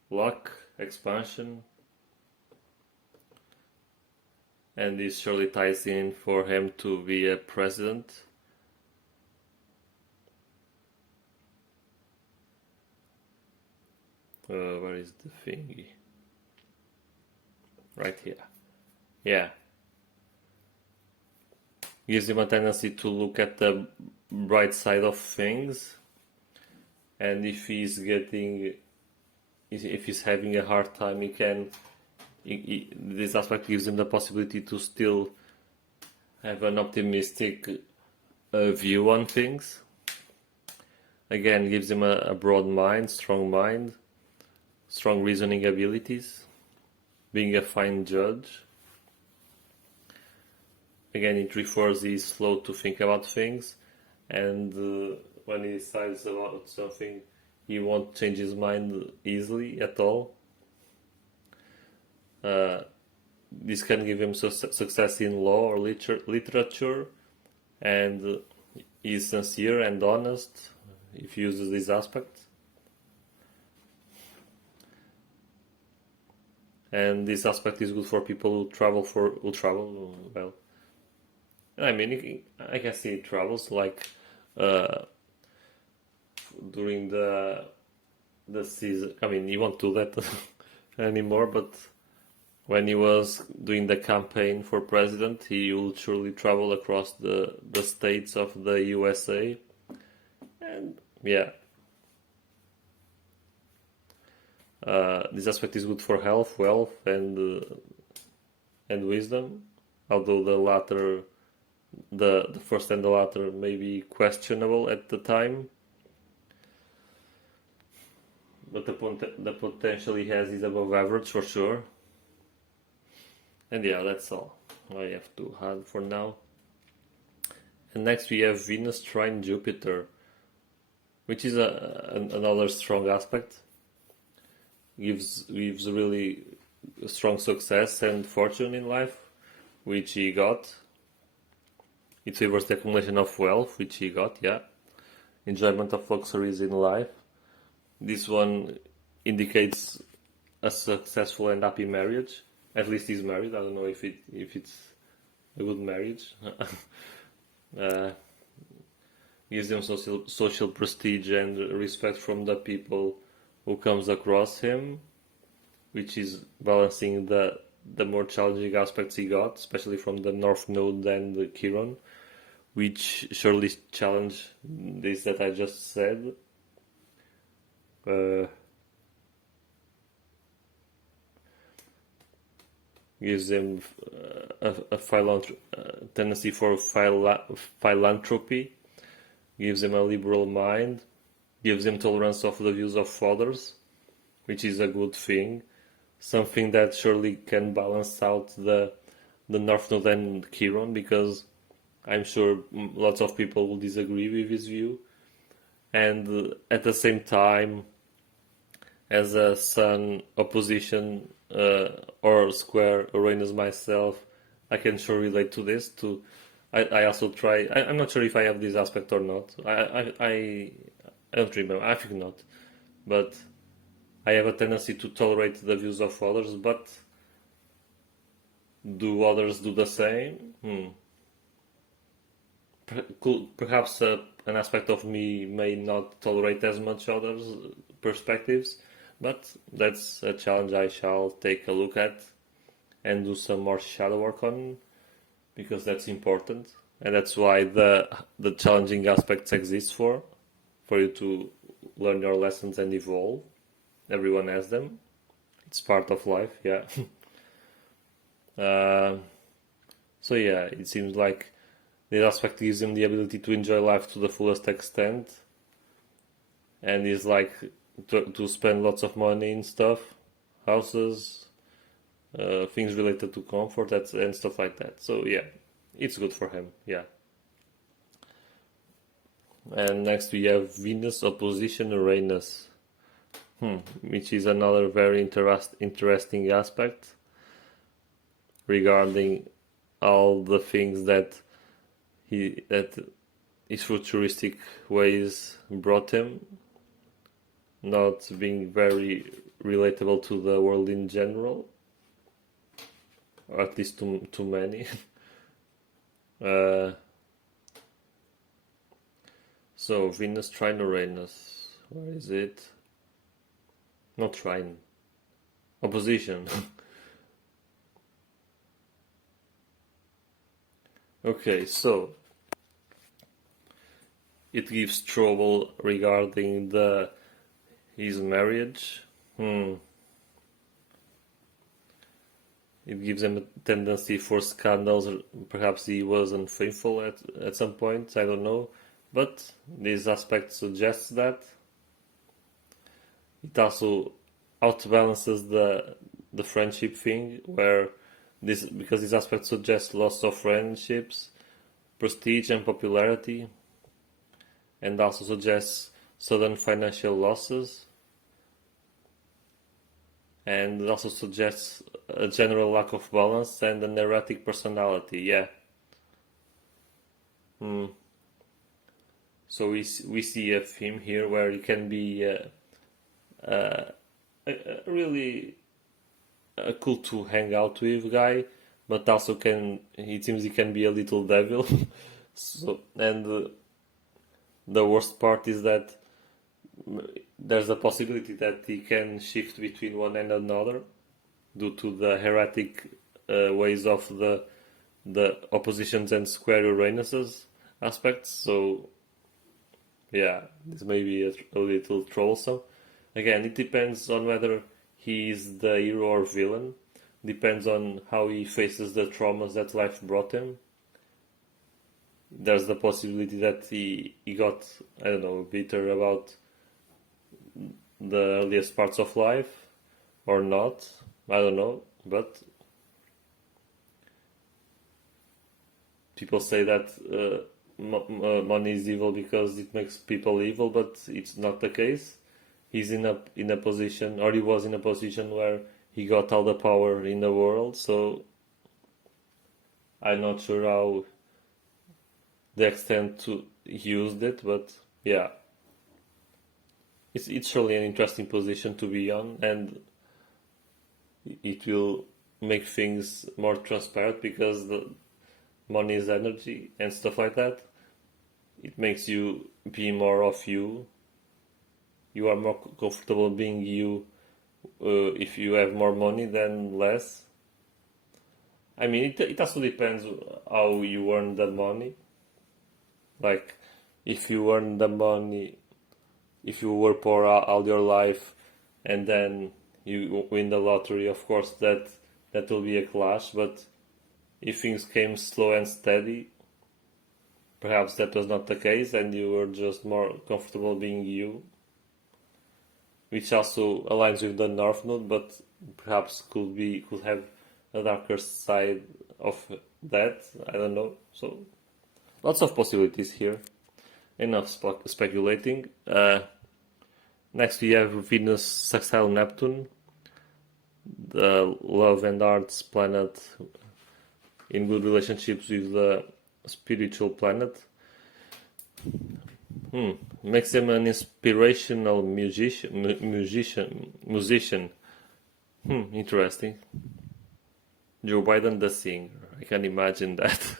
luck, expansion, and this surely ties in for him to be a president. Where is the thingy? Right here. Yeah. Gives him a tendency to look at the bright side of things, and if he's having a hard time, this aspect gives him the possibility to still have an optimistic view on things. Again, gives him a broad mind, strong reasoning abilities, being a fine judge. Again, it refers he's slow to think about things, and when he decides about something, he won't change his mind easily at all. This can give him success in law or literature, and he's sincere and honest if he uses this aspect. And this aspect is good for people who travel well. I mean, I guess he travels like during the season. I mean, he won't do that anymore, but when he was doing the campaign for president, he will surely travel across the states of the USA. And yeah, this aspect is good for health, wealth, and wisdom. Although the first and the latter may be questionable at the time, but the potential he has is above average for sure. And yeah, that's all I have to add for now. And next we have Venus trine Jupiter, which is another strong aspect. Gives really strong success and fortune in life, which he got. It favors the accumulation of wealth, which he got, yeah. Enjoyment of luxuries in life. This one indicates a successful and happy marriage. At least he's married. I don't know if it's a good marriage. Gives him social prestige and respect from the people who comes across him, which is balancing the more challenging aspects he got, especially from the North Node and the Chiron, which surely challenge this that I just said. gives him tendency for philanthropy, gives him a liberal mind, gives him tolerance of the views of others, which is a good thing. Something that surely can balance out the North Node and Chiron, because I'm sure lots of people will disagree with his view. And at the same time, as a Sun opposition or square Uranus myself, I can sure relate to this. I also try. I'm not sure if I have this aspect or not. I don't remember. I think not, but I have a tendency to tolerate the views of others. But do others do the same? Perhaps an aspect of me may not tolerate as much others' perspectives, but that's a challenge I shall take a look at and do some more shadow work on, because that's important, and that's why the challenging aspects exist for you to learn your lessons and evolve. Everyone has them. It's part of life, yeah. So yeah, it seems like this aspect gives him the ability to enjoy life to the fullest extent, and is like to spend lots of money in stuff, houses, things related to comfort, and stuff like that. So yeah, it's good for him. Yeah. And next we have Venus opposition Uranus, which is another very interesting aspect regarding all the things that his futuristic ways brought him, not being very relatable to the world in general, or at least to many. So Venus trine Uranus, where is it? Not trine, opposition. Okay, so it gives trouble regarding his marriage. It gives him a tendency for scandals. Perhaps he was unfaithful at some point. I don't know, but this aspect suggests that. It also outbalances the friendship thing, where because this aspect suggests loss of friendships, prestige and popularity, and also suggests sudden financial losses, and it also suggests a general lack of balance and an erratic personality. Yeah. So we see a theme here where he can be really a cool to hang out with guy, but also it seems he can be a little devil. So, and the worst part is that there's a possibility that he can shift between one and another due to the erratic ways of the oppositions and square Uranuses aspects. So yeah, this may be a little troublesome. Again, it depends on whether he is the hero or villain. Depends on how he faces the traumas that life brought him. There's the possibility that he got, I don't know, bitter about the earliest parts of life, or not. I don't know, but people say that money is evil because it makes people evil, but it's not the case. He's in a position, or he was in a position where he got all the power in the world, so I'm not sure how the extent to he used it, but yeah, it's surely an interesting position to be on, and it will make things more transparent, because the money is energy and stuff like that. It makes you be more of you. You are more comfortable being you if you have more money than less. I mean, it also depends how you earn the money. Like, if you earn the money, if you were poor all your life and then you win the lottery, of course that that will be a clash, but if things came slow and steady, perhaps that was not the case and you were just more comfortable being you, which also aligns with the North Node, but perhaps could have a darker side of that. I don't know. So lots of possibilities here. Enough speculating. Next we have Venus sextile Neptune, the love and arts planet in good relationships with the spiritual planet. Makes them an inspirational musician. Interesting. Joe Biden the singer. I can imagine that.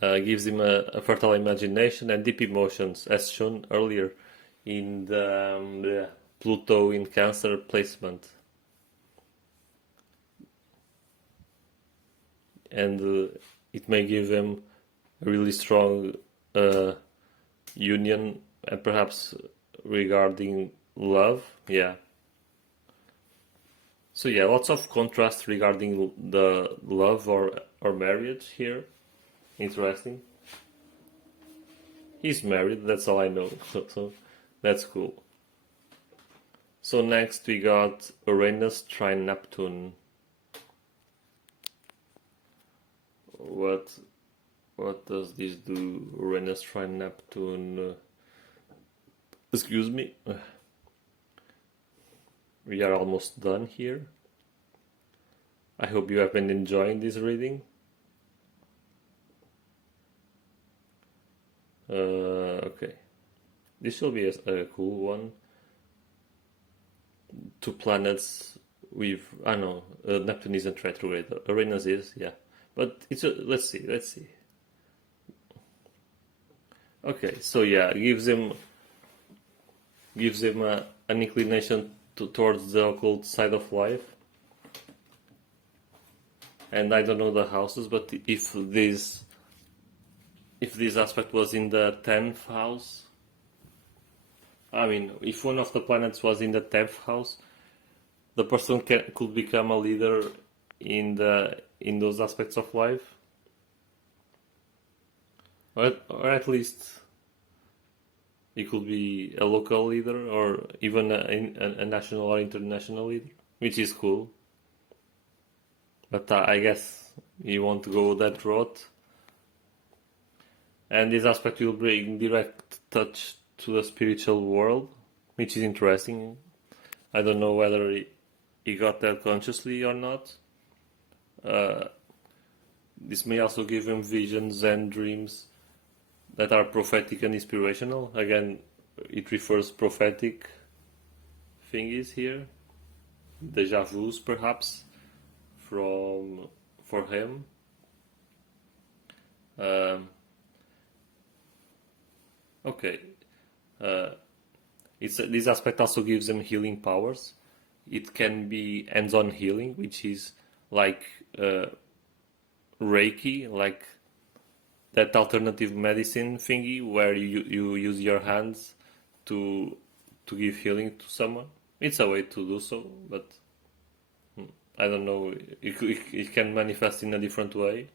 Gives him a fertile imagination and deep emotions, as shown earlier in the Pluto in Cancer placement. And it may give them a really strong union, and perhaps regarding love. Yeah. So yeah, lots of contrast regarding the love or marriage here. Interesting. He's married, that's all I know. So that's cool. So next we got Uranus trine Neptune. What does this do? Uranus trine Neptune. Excuse me. We are almost done here. I hope you have been enjoying this reading. Okay. This will be a cool one. Two planets with... Neptune isn't retrograde. Uranus is, yeah. But let's see. Okay, so yeah, gives him an inclination towards the occult side of life. And I don't know the houses, but if this aspect was in the 10th house, I mean, if one of the planets was in the 10th house, the person could become a leader in those aspects of life, or at least he could be a local leader or even a national or international leader, which is cool. But I guess you want to go that route. And this aspect will bring direct touch to the spiritual world, which is interesting. I don't know whether he got that consciously or not. This may also give him visions and dreams that are prophetic and inspirational. Again, it refers prophetic thingies here. Deja vus, perhaps, for him. Okay. This aspect also gives them healing powers. It can be hands-on healing, which is like Reiki, like that alternative medicine thingy where you use your hands to give healing to someone. It's a way to do so, but I don't know. It can manifest in a different way.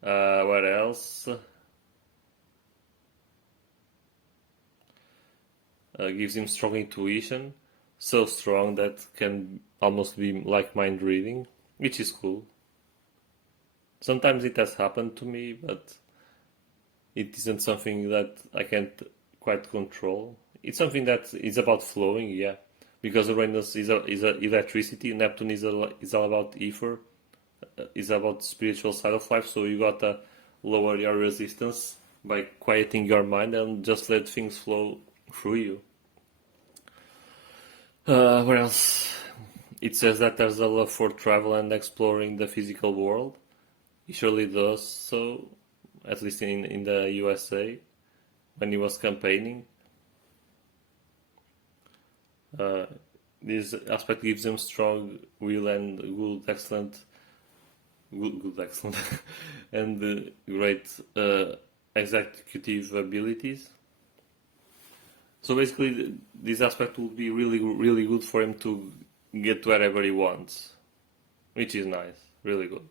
What else? Gives him strong intuition, so strong that can almost be like mind reading, which is cool. Sometimes it has happened to me, but it isn't something that I can't quite control. It's something that is about flowing, yeah, because Uranus is electricity, Neptune is all about ether, is about spiritual side of life, so you gotta lower your resistance by quieting your mind and just let things flow through you. What else? It says that there's a love for travel and exploring the physical world. He surely does so, at least in the USA, when he was campaigning. This aspect gives him strong will and good, excellent, and great executive abilities. So basically, this aspect will be really, really good for him to get wherever he wants, which is nice, really good.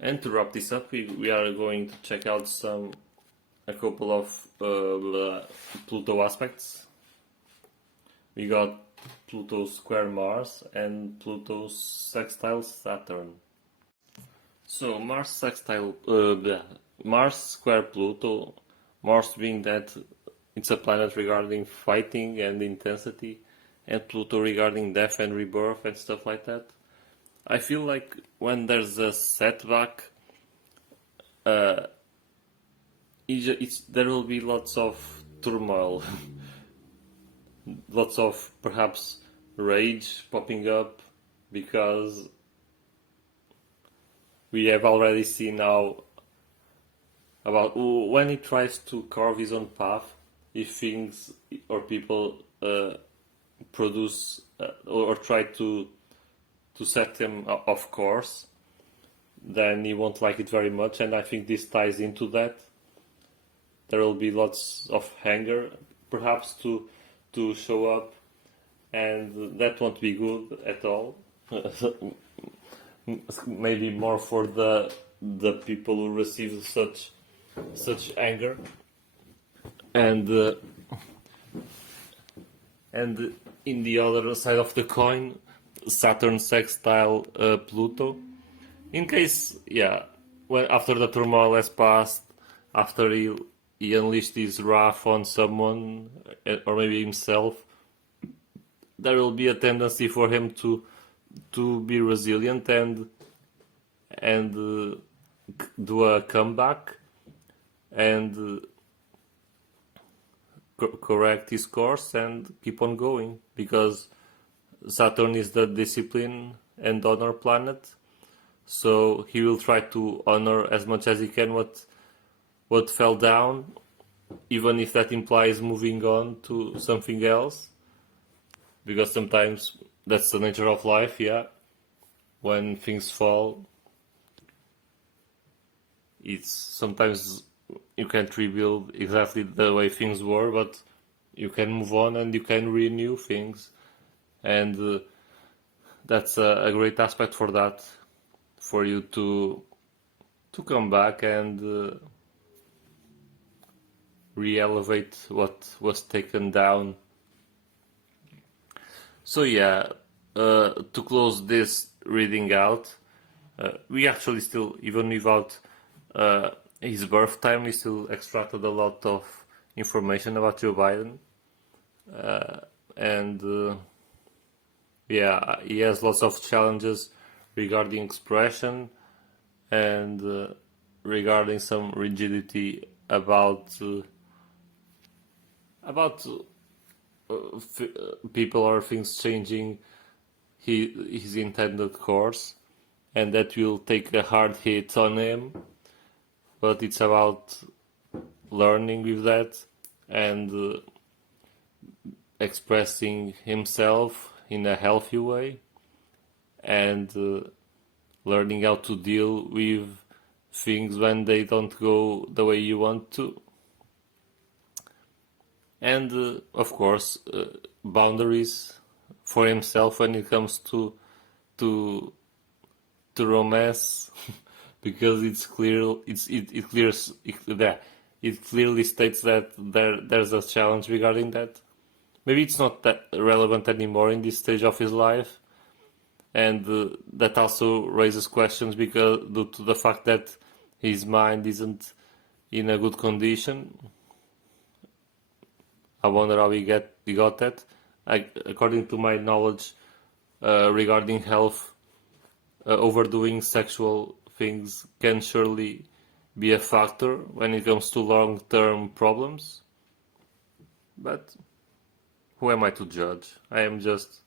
And to wrap this up, we are going to check out a couple of Pluto aspects. We got Pluto square Mars and Pluto sextile Saturn. So Mars sextile, Mars square Pluto, Mars being that it's a planet regarding fighting and intensity, and Pluto regarding death and rebirth and stuff like that. I feel like when there's a setback, there will be lots of turmoil, lots of perhaps rage popping up, because we have already seen now about when he tries to carve his own path, if things or people produce or try to set him off course, then he won't like it very much, and I think this ties into that. There will be lots of anger, perhaps, to show up, and that won't be good at all. Maybe more for the people who receive such anger, and in the other side of the coin, Saturn sextile Pluto. In case, when after the turmoil has passed, after he unleashed his wrath on someone or maybe himself, there will be a tendency for him to be resilient and do a comeback and correct his course and keep on going, because Saturn is the discipline and honor planet, so he will try to honor as much as he can what fell down, even if that implies moving on to something else, because sometimes that's the nature of life. When things fall, it's sometimes you can't rebuild exactly the way things were, but you can move on and you can renew things, and that's a great aspect for that, for you to come back and re-elevate what was taken down. So to close this reading out, we actually still, even without his birth time, we still extracted a lot of information about Joe Biden, and he has lots of challenges regarding expression and regarding some rigidity about people or things changing his intended course, and that will take a hard hit on him. But it's about learning with that and expressing himself in a healthy way, and learning how to deal with things when they don't go the way you want to. And of course, boundaries for himself when it comes to romance, because it clearly states that there's a challenge regarding that. Maybe it's not that relevant anymore in this stage of his life, and that also raises questions because due to the fact that his mind isn't in a good condition. I wonder how he got that. According to my knowledge regarding health, overdoing sexual things can surely be a factor when it comes to long-term problems. But who am I to judge? I am just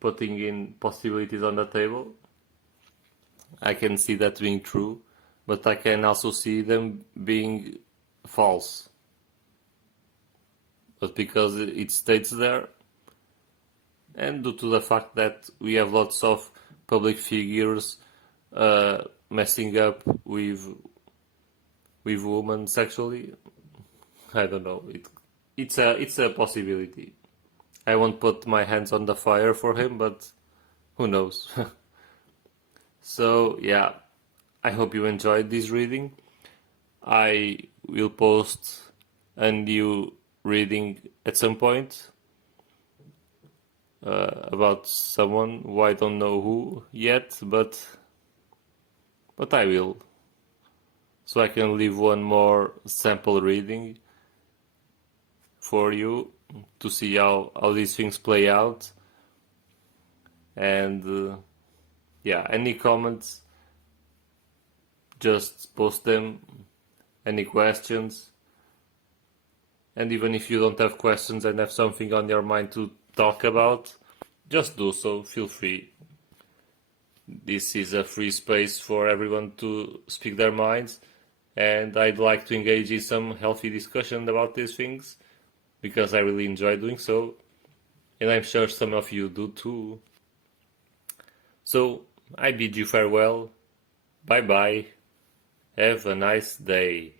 putting in possibilities on the table. I can see that being true, but I can also see them being false. But because it states there, and due to the fact that we have lots of public figures messing up with women sexually, I don't know. it's a possibility. I won't put my hands on the fire for him, but who knows? So yeah, I hope you enjoyed this reading. I will post a new reading at some point about someone who I don't know who yet, but I will. So I can leave one more sample reading for you to see how these things play out. And yeah, any comments, just post them. Any questions. And even if you don't have questions and have something on your mind to talk about, just do so, feel free. This is a free space for everyone to speak their minds, and I'd like to engage in some healthy discussion about these things, because I really enjoy doing so, and I'm sure some of you do too. So, I bid you farewell, bye bye, have a nice day.